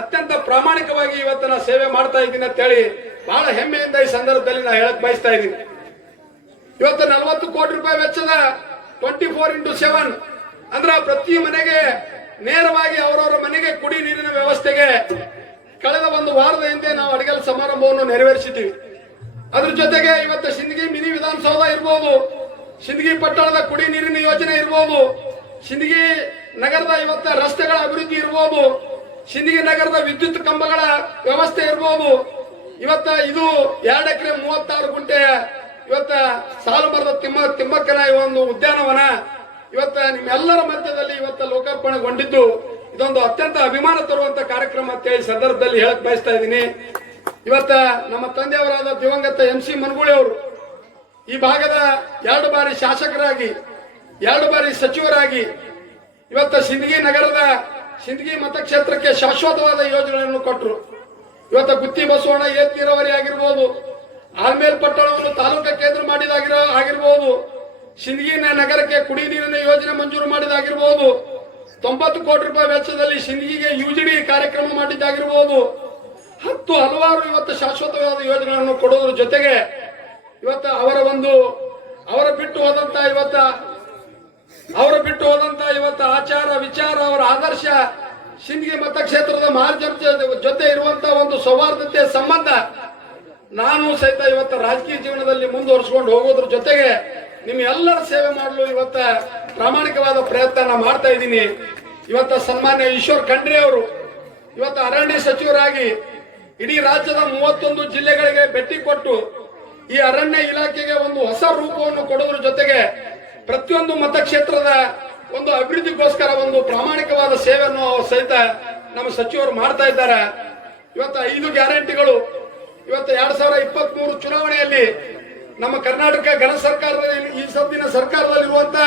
ಅತ್ಯಂತ ಪ್ರಾಮಾಣಿಕವಾಗಿ ಇವತ್ತು ನಾ ಸೇವೆ ಮಾಡ್ತಾ ಇದ್ದೀನಿ ಅಂತ ಹೇಳಿ ಬಹಳ ಹೆಮ್ಮೆಯಿಂದ ಈ ಸಂದರ್ಭದಲ್ಲಿ ನಾ ಹೇಳಕ್ ಬಯಸ್ತಾ ಇದ್ದೀನಿ. ಇವತ್ತು 40 ಕೋಟಿ ರೂಪಾಯಿ ವೆಚ್ಚದ 24x7 ಅಂದ್ರ ಪ್ರತಿ ಮನೆಗೆ ನೇರವಾಗಿ ಅವರವರ ಮನೆಗೆ ಕುಡಿ ನೀರಿನ ವ್ಯವಸ್ಥೆಗೆ ಕಳೆದ ಒಂದು ವಾರದ ಹಿಂದೆ ನಾವು ಅಡಿಗೆಲ್ ಸಮಾರಂಭವನ್ನು ನೆರವೇರಿಸಿದ್ದೀವಿ. ಅದ್ರ ಜೊತೆಗೆ ಇವತ್ತು ಸಿಂದಗಿ ಮಿನಿ ವಿಧಾನಸೌಧ ಇರ್ಬೋದು, ಸಿಂದಗಿ ಪಟ್ಟಣದ ಕುಡಿ ನೀರಿನ ಯೋಜನೆ ಇರ್ಬೋದು, ಸಿಂದಗಿ ನಗರದ ಇವತ್ತ ರಸ್ತೆಗಳ ಅಭಿವೃದ್ಧಿ ಇರ್ಬೋದು, ಸಿಂದಗಿ ನಗರದ ವಿದ್ಯುತ್ ಕಂಬಗಳ ವ್ಯವಸ್ಥೆ ಇರ್ಬೋದು. ಇವತ್ತ ಇದು 2 ಎಕರೆ 36 ಗುಂಟೆ ಇವತ್ತ ಸಾಲು ಮರದ ತಿಮ್ಮಕ್ಕನ ಒಂದು ಉದ್ಯಾನವನ ಇವತ್ತ ನಿಮ್ಮೆಲ್ಲರ ಮಧ್ಯದಲ್ಲಿ ಇವತ್ತ ಲೋಕಾರ್ಪಣೆಗೊಂಡಿದ್ದು ಇದೊಂದು ಅತ್ಯಂತ ಅಭಿಮಾನ ತರುವಂತ ಕಾರ್ಯಕ್ರಮ ಅಂತ ಹೇಳಿ ಸಂದರ್ಭದಲ್ಲಿ ಹೇಳಕ್ ಬಯಸ್ತಾ ಇದ್ದೀನಿ. ಇವತ್ತ ನಮ್ಮ ತಂದೆಯವರಾದ ದಿವಂಗತ MC ಮನಗೂಳಿ ಅವರು ಈ ಭಾಗದ 2 ಬಾರಿ ಶಾಸಕರಾಗಿ 2 ಬಾರಿ ಸಚಿವರಾಗಿ ಇವತ್ತ ಸಿಂದಗಿ ನಗರದ ಸಿಂದಗಿ ಮತಕ್ಷೇತ್ರಕ್ಕೆ ಶಾಶ್ವತವಾದ ಯೋಜನೆಗಳನ್ನು ಕೊಟ್ಟರು. ಇವತ್ತ ಗುತ್ತಿ ಬಸವಣ್ಣ ಏತ್ ನೀರಾವರಿ ಆಗಿರ್ಬೋದು, ಆಲ್ಮೇಲ್ ಪಟ್ಟಣವನ್ನು ತಾಲೂಕಾ ಕೇಂದ್ರ ಆಗಿರ್ಬೋದು, ಸಿಂದಗಿ ನಗರಕ್ಕೆ ಕುಡಿ ನೀರಿನ ಯೋಜನೆ ಮಂಜೂರು ಮಾಡಿದಾಗಿರ್ಬೋದು, 90 ಕೋಟಿ ರೂಪಾಯಿ ವೆಚ್ಚದಲ್ಲಿ ಸಿಂದಗಿಗೆ UGD ಕಾರ್ಯಕ್ರಮ ಮಾಡಿದ್ದಾಗಿರ್ಬೋದು, ಹಲವಾರು ಇವತ್ತು ಶಾಶ್ವತವಾದ ಯೋಜನೆಗಳನ್ನು ಕೊಡೋದ್ರ ಜೊತೆಗೆ ಇವತ್ತು ಅವರ ಬಿಟ್ಟು ಹೋದಂತ ಇವತ್ತು ಆಚಾರ ವಿಚಾರ ಅವರ ಆದರ್ಶ ಸಿಂದಗಿ ಮತಕ್ಷೇತ್ರದ ಮಹಾಜನ ಜೊತೆ ಇರುವಂತ ಒಂದು ಸೌಹಾರ್ದತೆ ಸಂಬಂಧ ನಾನು ಸಹಿತ ಇವತ್ತು ರಾಜಕೀಯ ಜೀವನದಲ್ಲಿ ಮುಂದುವರಿಸಿಕೊಂಡು ಹೋಗೋದ್ರ ಜೊತೆಗೆ ನಿಮ್ಮ ಎಲ್ಲರ ಸೇವೆ ಮಾಡಲು ಇವತ್ತ ಪ್ರಾಮಾಣಿಕವಾದ ಪ್ರಯತ್ನ ಮಾಡ್ತಾ ಇದ್ದೀನಿ. ಇವತ್ತ ಸನ್ಮಾನ್ಯ ಈಶ್ವರ್ ಖಂಡ್ರೆ ಅವರು ಇವತ್ತು ಅರಣ್ಯ ಸಚಿವರಾಗಿ ಇಡೀ ರಾಜ್ಯದ 31 ಜಿಲ್ಲೆಗಳಿಗೆ ಭೇಟಿ ಕೊಟ್ಟು ಈ ಅರಣ್ಯ ಇಲಾಖೆಗೆ ಒಂದು ಹೊಸ ರೂಪವನ್ನು ಕೊಡೋದ್ರ ಜೊತೆಗೆ ಪ್ರತಿಯೊಂದು ಮತಕ್ಷೇತ್ರದ ಒಂದು ಅಭಿವೃದ್ಧಿಗೋಸ್ಕರ ಒಂದು ಪ್ರಾಮಾಣಿಕವಾದ ಸೇವೆಯನ್ನು ಸಹಿತ ನಮ್ಮ ಸಚಿವರು ಮಾಡ್ತಾ ಇದ್ದಾರೆ. ಇವತ್ತು 5 ಗ್ಯಾರಂಟಿಗಳು ಇವತ್ತು 2023 ಚುನಾವಣೆಯಲ್ಲಿ ನಮ್ಮ ಕರ್ನಾಟಕ ಘನ ಸರ್ಕಾರದಲ್ಲಿ ಈ ಸದ್ದಿನ ಸರ್ಕಾರದಲ್ಲಿರುವಂತ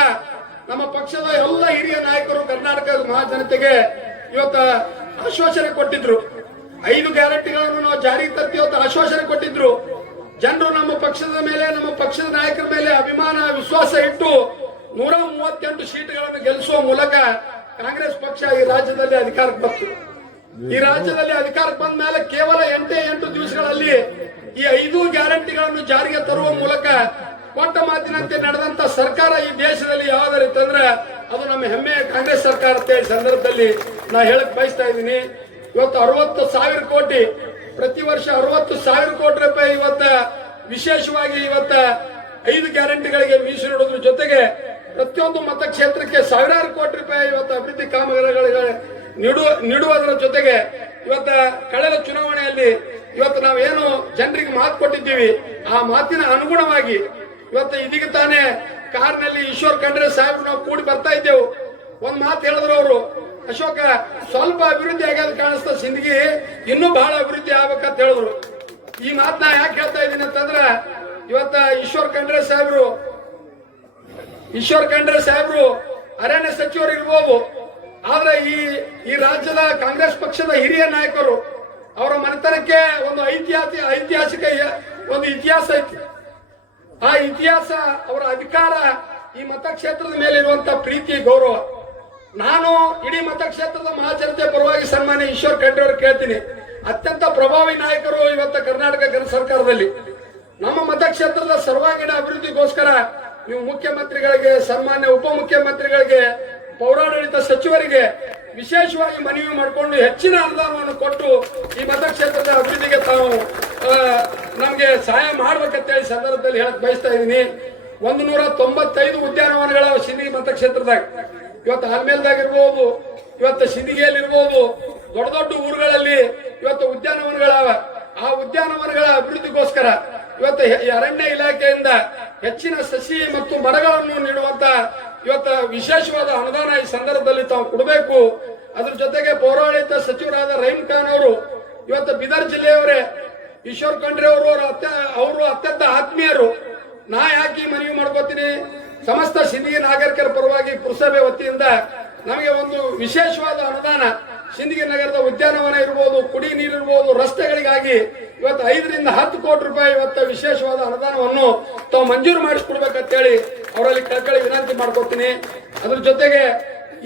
ನಮ್ಮ ಪಕ್ಷದ ಎಲ್ಲ ಹಿರಿಯ ನಾಯಕರು ಕರ್ನಾಟಕ ಮಹಾಜನತೆಗೆ ಇವತ್ತು ಆಶ್ವಾಸನೆ ಕೊಟ್ಟಿದ್ರು. 5 ಗ್ಯಾರಂಟಿಗಳನ್ನು ನಾವು ಜಾರಿಗೆ ತರ್ತೀವಿ ಅಂತ ಆಶ್ವಾಸನೆ ಕೊಟ್ಟಿದ್ರು. ಜನರು ನಮ್ಮ ಪಕ್ಷದ ಮೇಲೆ, ನಮ್ಮ ಪಕ್ಷದ ನಾಯಕರ ಮೇಲೆ ಅಭಿಮಾನ ವಿಶ್ವಾಸ ಇಟ್ಟು 138 ಸೀಟ್ಗಳನ್ನು ಗೆಲ್ಲಿಸುವ ಮೂಲಕ ಕಾಂಗ್ರೆಸ್ ಪಕ್ಷ ಈ ರಾಜ್ಯದಲ್ಲಿ ಅಧಿಕಾರಕ್ಕೆ ಬಂತು. ಈ ರಾಜ್ಯದಲ್ಲಿ ಅಧಿಕಾರಕ್ಕೆ ಬಂದ ಮೇಲೆ ಕೇವಲ 8 ದಿವಸಗಳಲ್ಲಿ ಈ 5 ಗ್ಯಾರಂಟಿಗಳನ್ನು ಜಾರಿಗೆ ತರುವ ಮೂಲಕ ಕೊಟ್ಟ ಮಾತಿನಂತೆ ನಡೆದಂತ ಸರ್ಕಾರ ಈ ದೇಶದಲ್ಲಿ ಯಾವ್ದಾರಿತ್ತು ಅಂದ್ರೆ ಅದು ನಮ್ಮ ಹೆಮ್ಮೆಯ ಕಾಂಗ್ರೆಸ್ ಸರ್ಕಾರ ಅಂತ ಸಂದರ್ಭದಲ್ಲಿ ನಾ ಹೇಳಕ್ ಬಯಸ್ತಾ ಇದ್ದೀನಿ. ಇವತ್ತು 60,000 ಕೋಟಿ ಪ್ರತಿ ವರ್ಷ 60,000 ಕೋಟಿ ರೂಪಾಯಿ ಇವತ್ತ ವಿಶೇಷವಾಗಿ ಇವತ್ತ 5 ಗ್ಯಾರಂಟಿಗಳಿಗೆ ಮೀಸಲಿಡುವುದ್ರ ಜೊತೆಗೆ ಪ್ರತಿಯೊಂದು ಮತಕ್ಷೇತ್ರಕ್ಕೆ ಸಾವಿರಾರು ಕೋಟಿ ರೂಪಾಯಿ ಇವತ್ತು ಅಭಿವೃದ್ಧಿ ಕಾಮಗಾರಿಗಳಿಗೆ ನೀಡುವುದರ ಜೊತೆಗೆ ಇವತ್ತ ಕಳೆದ ಚುನಾವಣೆಯಲ್ಲಿ ಇವತ್ತು ನಾವೇನು ಜನರಿಗೆ ಮಾತು ಕೊಟ್ಟಿದ್ದೀವಿ ಆ ಮಾತಿನ ಅನುಗುಣವಾಗಿ ಇವತ್ತು ಇದೀಗ ತಾನೇ ಕಾರ್ನಲ್ಲಿ ಈಶ್ವರ್ ಖಂಡ್ರೆ ಸಾಹೇಬ್ ನಾವು ಕೂಡಿ ಬರ್ತಾ ಇದ್ದೆವು. ಒಂದ್ ಮಾತು ಹೇಳಿದ್ರು ಅವರು, ಅಶೋಕ ಸ್ವಲ್ಪ ಅಭಿವೃದ್ಧಿ ಆಗ್ಯದ ಕಾಣಿಸ್ತಾ, ಸಿಂದಗಿ ಇನ್ನೂ ಬಹಳ ಅಭಿವೃದ್ಧಿ ಆಗ್ಬೇಕಂತ ಹೇಳಿದ್ರು. ಈ ಮಾತನ್ನ ಯಾಕೆ ಹೇಳ್ತಾ ಇದ್ದೀನಿ ಅಂತಂದ್ರ ಇವತ್ತ ಈಶ್ವರ್ ಖಂಡ್ರೆ ಸಾಹೇಬ್ರು ಅರಣ್ಯ ಸಚಿವರು ಇರ್ಬೋದು, ಆದ್ರೆ ಈ ರಾಜ್ಯದ ಕಾಂಗ್ರೆಸ್ ಪಕ್ಷದ ಹಿರಿಯ ನಾಯಕರು ಅವರ ಮನೆತನಕ್ಕೆ ಒಂದು ಐತಿಹಾಸಿಕ ಒಂದು ಇತಿಹಾಸ ಐತಿ. ಆ ಇತಿಹಾಸ, ಅವರ ಅಧಿಕಾರ, ಈ ಮತಕ್ಷೇತ್ರದ ಮೇಲೆ ಇರುವಂತ ಪ್ರೀತಿ ಗೌರವ. ನಾನು ಇಡೀ ಮತಕ್ಷೇತ್ರದ ಮಹಾಜನತೆ ಪರವಾಗಿ ಸನ್ಮಾನ್ಯ ಈಶ್ವರ್ ಖಂಡ್ರೆ ಅವರು ಕೇಳ್ತೀನಿ, ಅತ್ಯಂತ ಪ್ರಭಾವಿ ನಾಯಕರು ಇವತ್ತು ಕರ್ನಾಟಕ ಘನ ಸರ್ಕಾರದಲ್ಲಿ. ನಮ್ಮ ಮತಕ್ಷೇತ್ರದ ಸರ್ವಾಂಗೀಣ ಅಭಿವೃದ್ಧಿಗೋಸ್ಕರ ನೀವು ಮುಖ್ಯಮಂತ್ರಿಗಳಿಗೆ, ಸನ್ಮಾನ್ಯ ಉಪಮುಖ್ಯಮಂತ್ರಿಗಳಿಗೆ, ಪೌರಾಡಳಿತ ಸಚಿವರಿಗೆ ವಿಶೇಷವಾಗಿ ಮನವಿ ಮಾಡಿಕೊಂಡು ಹೆಚ್ಚಿನ ಅನುದಾನವನ್ನು ಕೊಟ್ಟು ಈ ಮತಕ್ಷೇತ್ರದ ಅಭಿವೃದ್ಧಿಗೆ ತಾವು ನಮಗೆ ಸಹಾಯ ಮಾಡ್ಬೇಕಂತ ಹೇಳಿ ಸಂದರ್ಭದಲ್ಲಿ ಹೇಳಕ್ ಬಯಸ್ತಾ ಇದ್ದೀನಿ. 195 ಉದ್ಯಾನವನಗಳ ಸಿಂದಗಿ ಮತಕ್ಷೇತ್ರದಾಗ ಇವತ್ತು ಆಲ್ಮೇಲ್ದಾಗಿರ್ಬೋದು, ಇವತ್ತು ಸಿಂದಗಿಯಲ್ಲಿರ್ಬೋದು, ದೊಡ್ಡ ದೊಡ್ಡ ಊರುಗಳಲ್ಲಿ ಇವತ್ತು ಉದ್ಯಾನವನಗಳವ. ಆ ಉದ್ಯಾನವನಗಳ ಅಭಿವೃದ್ಧಿಗೋಸ್ಕರ ಇವತ್ತು ಅರಣ್ಯ ಇಲಾಖೆಯಿಂದ ಹೆಚ್ಚಿನ ಸಸಿ ಮತ್ತು ಮರಗಳನ್ನು ನೀಡುವಂತ ಇವತ್ತು ವಿಶೇಷವಾದ ಅನುದಾನ ಈ ಸಂದರ್ಭದಲ್ಲಿ ತಾವು ಕೊಡಬೇಕು. ಅದ್ರ ಜೊತೆಗೆ ಪೌರಾಡಳಿತ ಸಚಿವರಾದ ರಹೀಂ ಖಾನ್ ಅವರು ಇವತ್ತು ಬೀದರ್ ಜಿಲ್ಲೆಯವರೇ, ಈಶ್ವರ್ ಖಂಡ್ರೆ ಅವರು ಅತ್ಯಂತ ಆತ್ಮೀಯರು. ನಾ ಯಾಕೆ ಮನವಿ ಮಾಡ್ಕೋತೀನಿ, ಸಮಸ್ತ ಸಿಂದಗಿ ನಾಗರಿಕರ ಪರವಾಗಿ ಪುರಸಭೆ ವತಿಯಿಂದ ನಮಗೆ ಒಂದು ವಿಶೇಷವಾದ ಅನುದಾನ ಸಿಂದಗಿ ನಗರದ ಉದ್ಯಾನವನ ಇರ್ಬೋದು, ಕುಡಿ ನೀರು ಇರ್ಬೋದು, ರಸ್ತೆಗಳಿಗಾಗಿ ಇವತ್ತು 5 ರಿಂದ 10 ಕೋಟಿ ರೂಪಾಯಿ ಇವತ್ತು ವಿಶೇಷವಾದ ಅನುದಾನವನ್ನು ತಾವು ಮಂಜೂರು ಮಾಡಿಸ್ಕೊಡ್ಬೇಕಂತ ಹೇಳಿ ಅವರಲ್ಲಿ ಕಳಕಳಿ ವಿನಂತಿ ಮಾಡ್ಕೊತೀನಿ. ಅದ್ರ ಜೊತೆಗೆ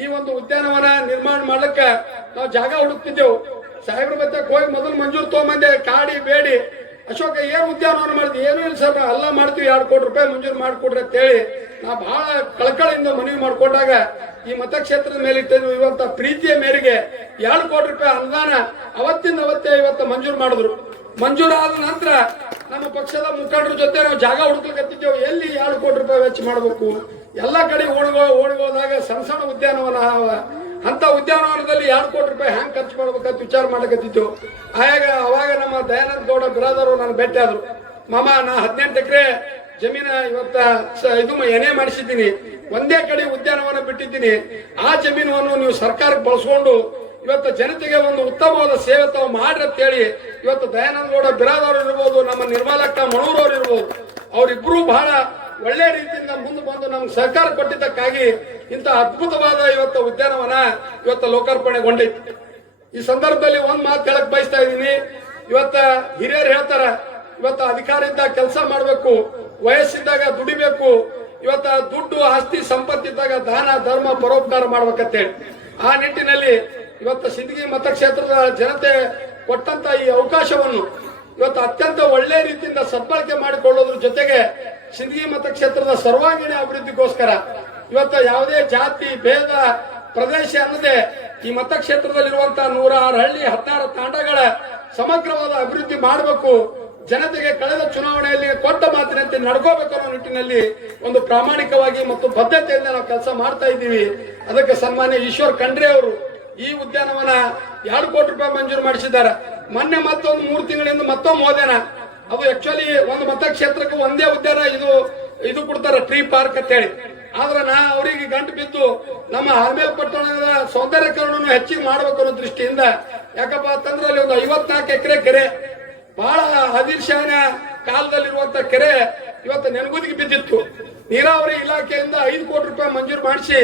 ಈ ಒಂದು ಉದ್ಯಾನವನ ನಿರ್ಮಾಣ ಮಾಡ್ಲಿಕ್ಕೆ ನಾವು ಜಾಗ ಹುಡುಕ್ತಿದ್ದೆವು. ಸಾಹೇಬ್ರ ಬತ್ತಕ್ಕೆ ಹೋಗಿ ಮೊದಲು ಮಂಜೂರು ತಗೊಂಬಂದೆ, ಕಾಡಿ ಬೇಡಿ ಅಶೋಕ ಏನು ಉದ್ಯಾನವನ ಮಾಡಿದ್ವಿ? ಏನೂ ಇಲ್ಲ ಸರ್, ಎಲ್ಲ ಮಾಡ್ತೀವಿ, 2 ಕೋಟಿ ರೂಪಾಯಿ ಮಂಜೂರು ಮಾಡಿಕೊಡ್ರಿ ಅಂತೇಳಿ ನಾ ಬಹಳ ಕಳಕಳಿಯಿಂದ ಮನವಿ ಮಾಡಿಕೊಂಡಾಗ ಈ ಮತಕ್ಷೇತ್ರದ ಮೇಲೆ ಇಟ್ಟಿದ್ವಿ. ಇವತ್ತ ಪ್ರೀತಿಯ ಮೇರೆಗೆ 2 ಕೋಟಿ ರೂಪಾಯಿ ಅನುದಾನ ಅವತ್ತಿಂದ ಅವತ್ತೇ ಇವತ್ತು ಮಂಜೂರು ಮಾಡಿದ್ರು. ಮಂಜೂರಾದ ನಂತರ ನಮ್ಮ ಪಕ್ಷದ ಮುಖಂಡರ ಜೊತೆ ನಾವು ಜಾಗ ಹುಡುಕ್ಲಿಕ್ಕತ್ತಿದ್ದೇವೆ, ಎಲ್ಲಿ 2 ಕೋಟಿ ರೂಪಾಯಿ ವೆಚ್ಚ ಮಾಡಬೇಕು. ಎಲ್ಲ ಕಡೆ ಓಡಿಗೋದಾಗ ಸಣ್ಣ ಸಣ್ಣ ಉದ್ಯಾನವನ ಅಂತ ಉದ್ಯಾನವನದಲ್ಲಿ 2 ಕೋಟಿ ರೂಪಾಯಿ ಹ್ಯಾಂಗ್ ಖರ್ಚು ಮಾಡ್ಬೇಕಂತ ವಿಚಾರ ಮಾಡಕತ್ತಿದ್ದೆವು. ಅವಾಗ ನಮ್ಮ ದಯಾನಂದ ಗೌಡ ಬಿರಾದರು ನಾನು ಭೇಟಿ ಆದ್ರು. ಮಾಮ, ನಾ 18 ಎಕರೆ ಜಮೀನ ಇವತ್ತ ಇದು ಎನೆ ಮಾಡಿಸಿದ್ದೀನಿ, ಒಂದೇ ಕಡೆ ಉದ್ಯಾನವನ ಬಿಟ್ಟಿದ್ದೀನಿ. ಆ ಜಮೀನನ್ನು ನೀವು ಸರ್ಕಾರಕ್ಕೆ ಬಳಸ್ಕೊಂಡು ಇವತ್ತು ಜನತೆಗೆ ಒಂದು ಉತ್ತಮವಾದ ಸೇವೆ ತಾವು ಮಾಡ್ರಿ ಅಂತೇಳಿ ಇವತ್ತು ದಯಾನಂದ ಗೌಡ ಬಿರಾದವ್ರು ಇರ್ಬೋದು, ನಮ್ಮ ನಿರ್ಮಲಕ್ಕ ಮಣೂರವ್ರು ಇರ್ಬೋದು, ಅವರಿಬ್ರು ಬಹಳ ಒಳ್ಳೆ ರೀತಿಯಿಂದ ಮುಂದೆ ಬಂದು ನಮ್ಗೆ ಸಹಕಾರ ಕೊಟ್ಟಿದ್ದಕ್ಕಾಗಿ ಇಂಥ ಅದ್ಭುತವಾದ ಇವತ್ತು ಉದ್ಯಾನವನ ಇವತ್ತು ಲೋಕಾರ್ಪಣೆಗೊಂಡೈತಿ. ಈ ಸಂದರ್ಭದಲ್ಲಿ ಒಂದ್ ಮಾತು ಹೇಳಕ್ ಬಯಸ್ತಾ ಇದ್ದೀನಿ. ಇವತ್ತ ಹಿರಿಯರು ಹೇಳ್ತಾರ, ಇವತ್ತು ಅಧಿಕಾರದಿಂದ ಕೆಲಸ ಮಾಡಬೇಕು, ವಯಸ್ಸಿದ್ದಾಗ ದುಡಿಬೇಕು, ಇವತ್ತ ದುಡ್ಡು ಆಸ್ತಿ ಸಂಪತ್ತಿದ್ದಾಗ ದಾನ ಧರ್ಮ ಪರೋಪಕಾರ ಮಾಡ್ಬೇಕಂತೇಳಿ ಆ ನಿಟ್ಟಿನಲ್ಲಿ ಇವತ್ತು ಸಿಂದಗಿ ಮತಕ್ಷೇತ್ರದ ಜನತೆ ಕೊಟ್ಟಂತ ಈ ಅವಕಾಶವನ್ನು ಇವತ್ತು ಅತ್ಯಂತ ಒಳ್ಳೆ ರೀತಿಯಿಂದ ಸದ್ಬಳಕೆ ಮಾಡಿಕೊಳ್ಳೋದ್ರ ಜೊತೆಗೆ ಸಿಂದಗಿ ಮತಕ್ಷೇತ್ರದ ಸರ್ವಾಂಗೀಣ ಅಭಿವೃದ್ಧಿಗೋಸ್ಕರ ಇವತ್ತು ಯಾವುದೇ ಜಾತಿ ಭೇದ ಪ್ರದೇಶ ಅನ್ನದೆ ಈ ಮತಕ್ಷೇತ್ರದಲ್ಲಿರುವಂತಹ 106 ಹಳ್ಳಿ 16 ತಾಂಡಗಳ ಸಮಗ್ರವಾದ ಅಭಿವೃದ್ಧಿ ಮಾಡಬೇಕು. ಜನತೆಗೆ ಕಳೆದ ಚುನಾವಣೆಯಲ್ಲಿ ಕೊಟ್ಟ ಮಾತಿನಂತೆ ನಡ್ಕೋಬೇಕು ಅನ್ನೋ ನಿಟ್ಟಿನಲ್ಲಿ ಒಂದು ಪ್ರಾಮಾಣಿಕವಾಗಿ ಮತ್ತು ಬದ್ಧತೆಯಿಂದ ನಾವು ಕೆಲಸ ಮಾಡ್ತಾ ಇದ್ದೀವಿ. ಅದಕ್ಕೆ ಸನ್ಮಾನ್ಯ ಈಶ್ವರ್ ಖಂಡ್ರೆ ಅವರು ಈ ಉದ್ಯಾನವನ 2 ಕೋಟಿ ರೂಪಾಯಿ ಮಂಜೂರು ಮಾಡಿಸಿದ್ದಾರೆ. ಮೊನ್ನೆ ಮತ್ತೊಂದು 3 ತಿಂಗಳಿಂದ ಮತ್ತೊಮ್ಮೆ ಹೋದೇನ, ಅದು ಆಕ್ಚುಲಿ ಒಂದು ಮತಕ್ಷೇತ್ರಕ್ಕೆ ಒಂದೇ ಉದ್ಯಾನ ಇದು ಕೊಡ್ತಾರೆ, ಟ್ರೀ ಪಾರ್ಕ್ ಅಂತ ಹೇಳಿ. ಆದ್ರೆ ನಾ ಅವರಿಗೆ ಗಂಟು ಬಿದ್ದು ನಮ್ಮ ಆಲ್ಮೇಲ್ ಪಟ್ಟಣದ ಸೌಂದರ್ಯೀಕರಣ ಹೆಚ್ಚಿಗೆ ಮಾಡ್ಬೇಕು ಅನ್ನೋ ದೃಷ್ಟಿಯಿಂದ, ಯಾಕಪ್ಪ ಅಂತಂದ್ರೆ ಅಲ್ಲಿ ಒಂದು 54 ಎಕರೆ ಕೆರೆ, ಬಹಳ ಆದಿಲ್ ಶಾಹನ ಕಾಲದಲ್ಲಿರುವಂತ ಕೆರೆ ಇವತ್ತು ನೆನಗುದಿಗೆ ಬಿದ್ದಿತ್ತು. ನೀರಾವರಿ ಇಲಾಖೆಯಿಂದ 5 ಕೋಟಿ ರೂಪಾಯಿ ಮಂಜೂರು ಮಾಡಿಸಿ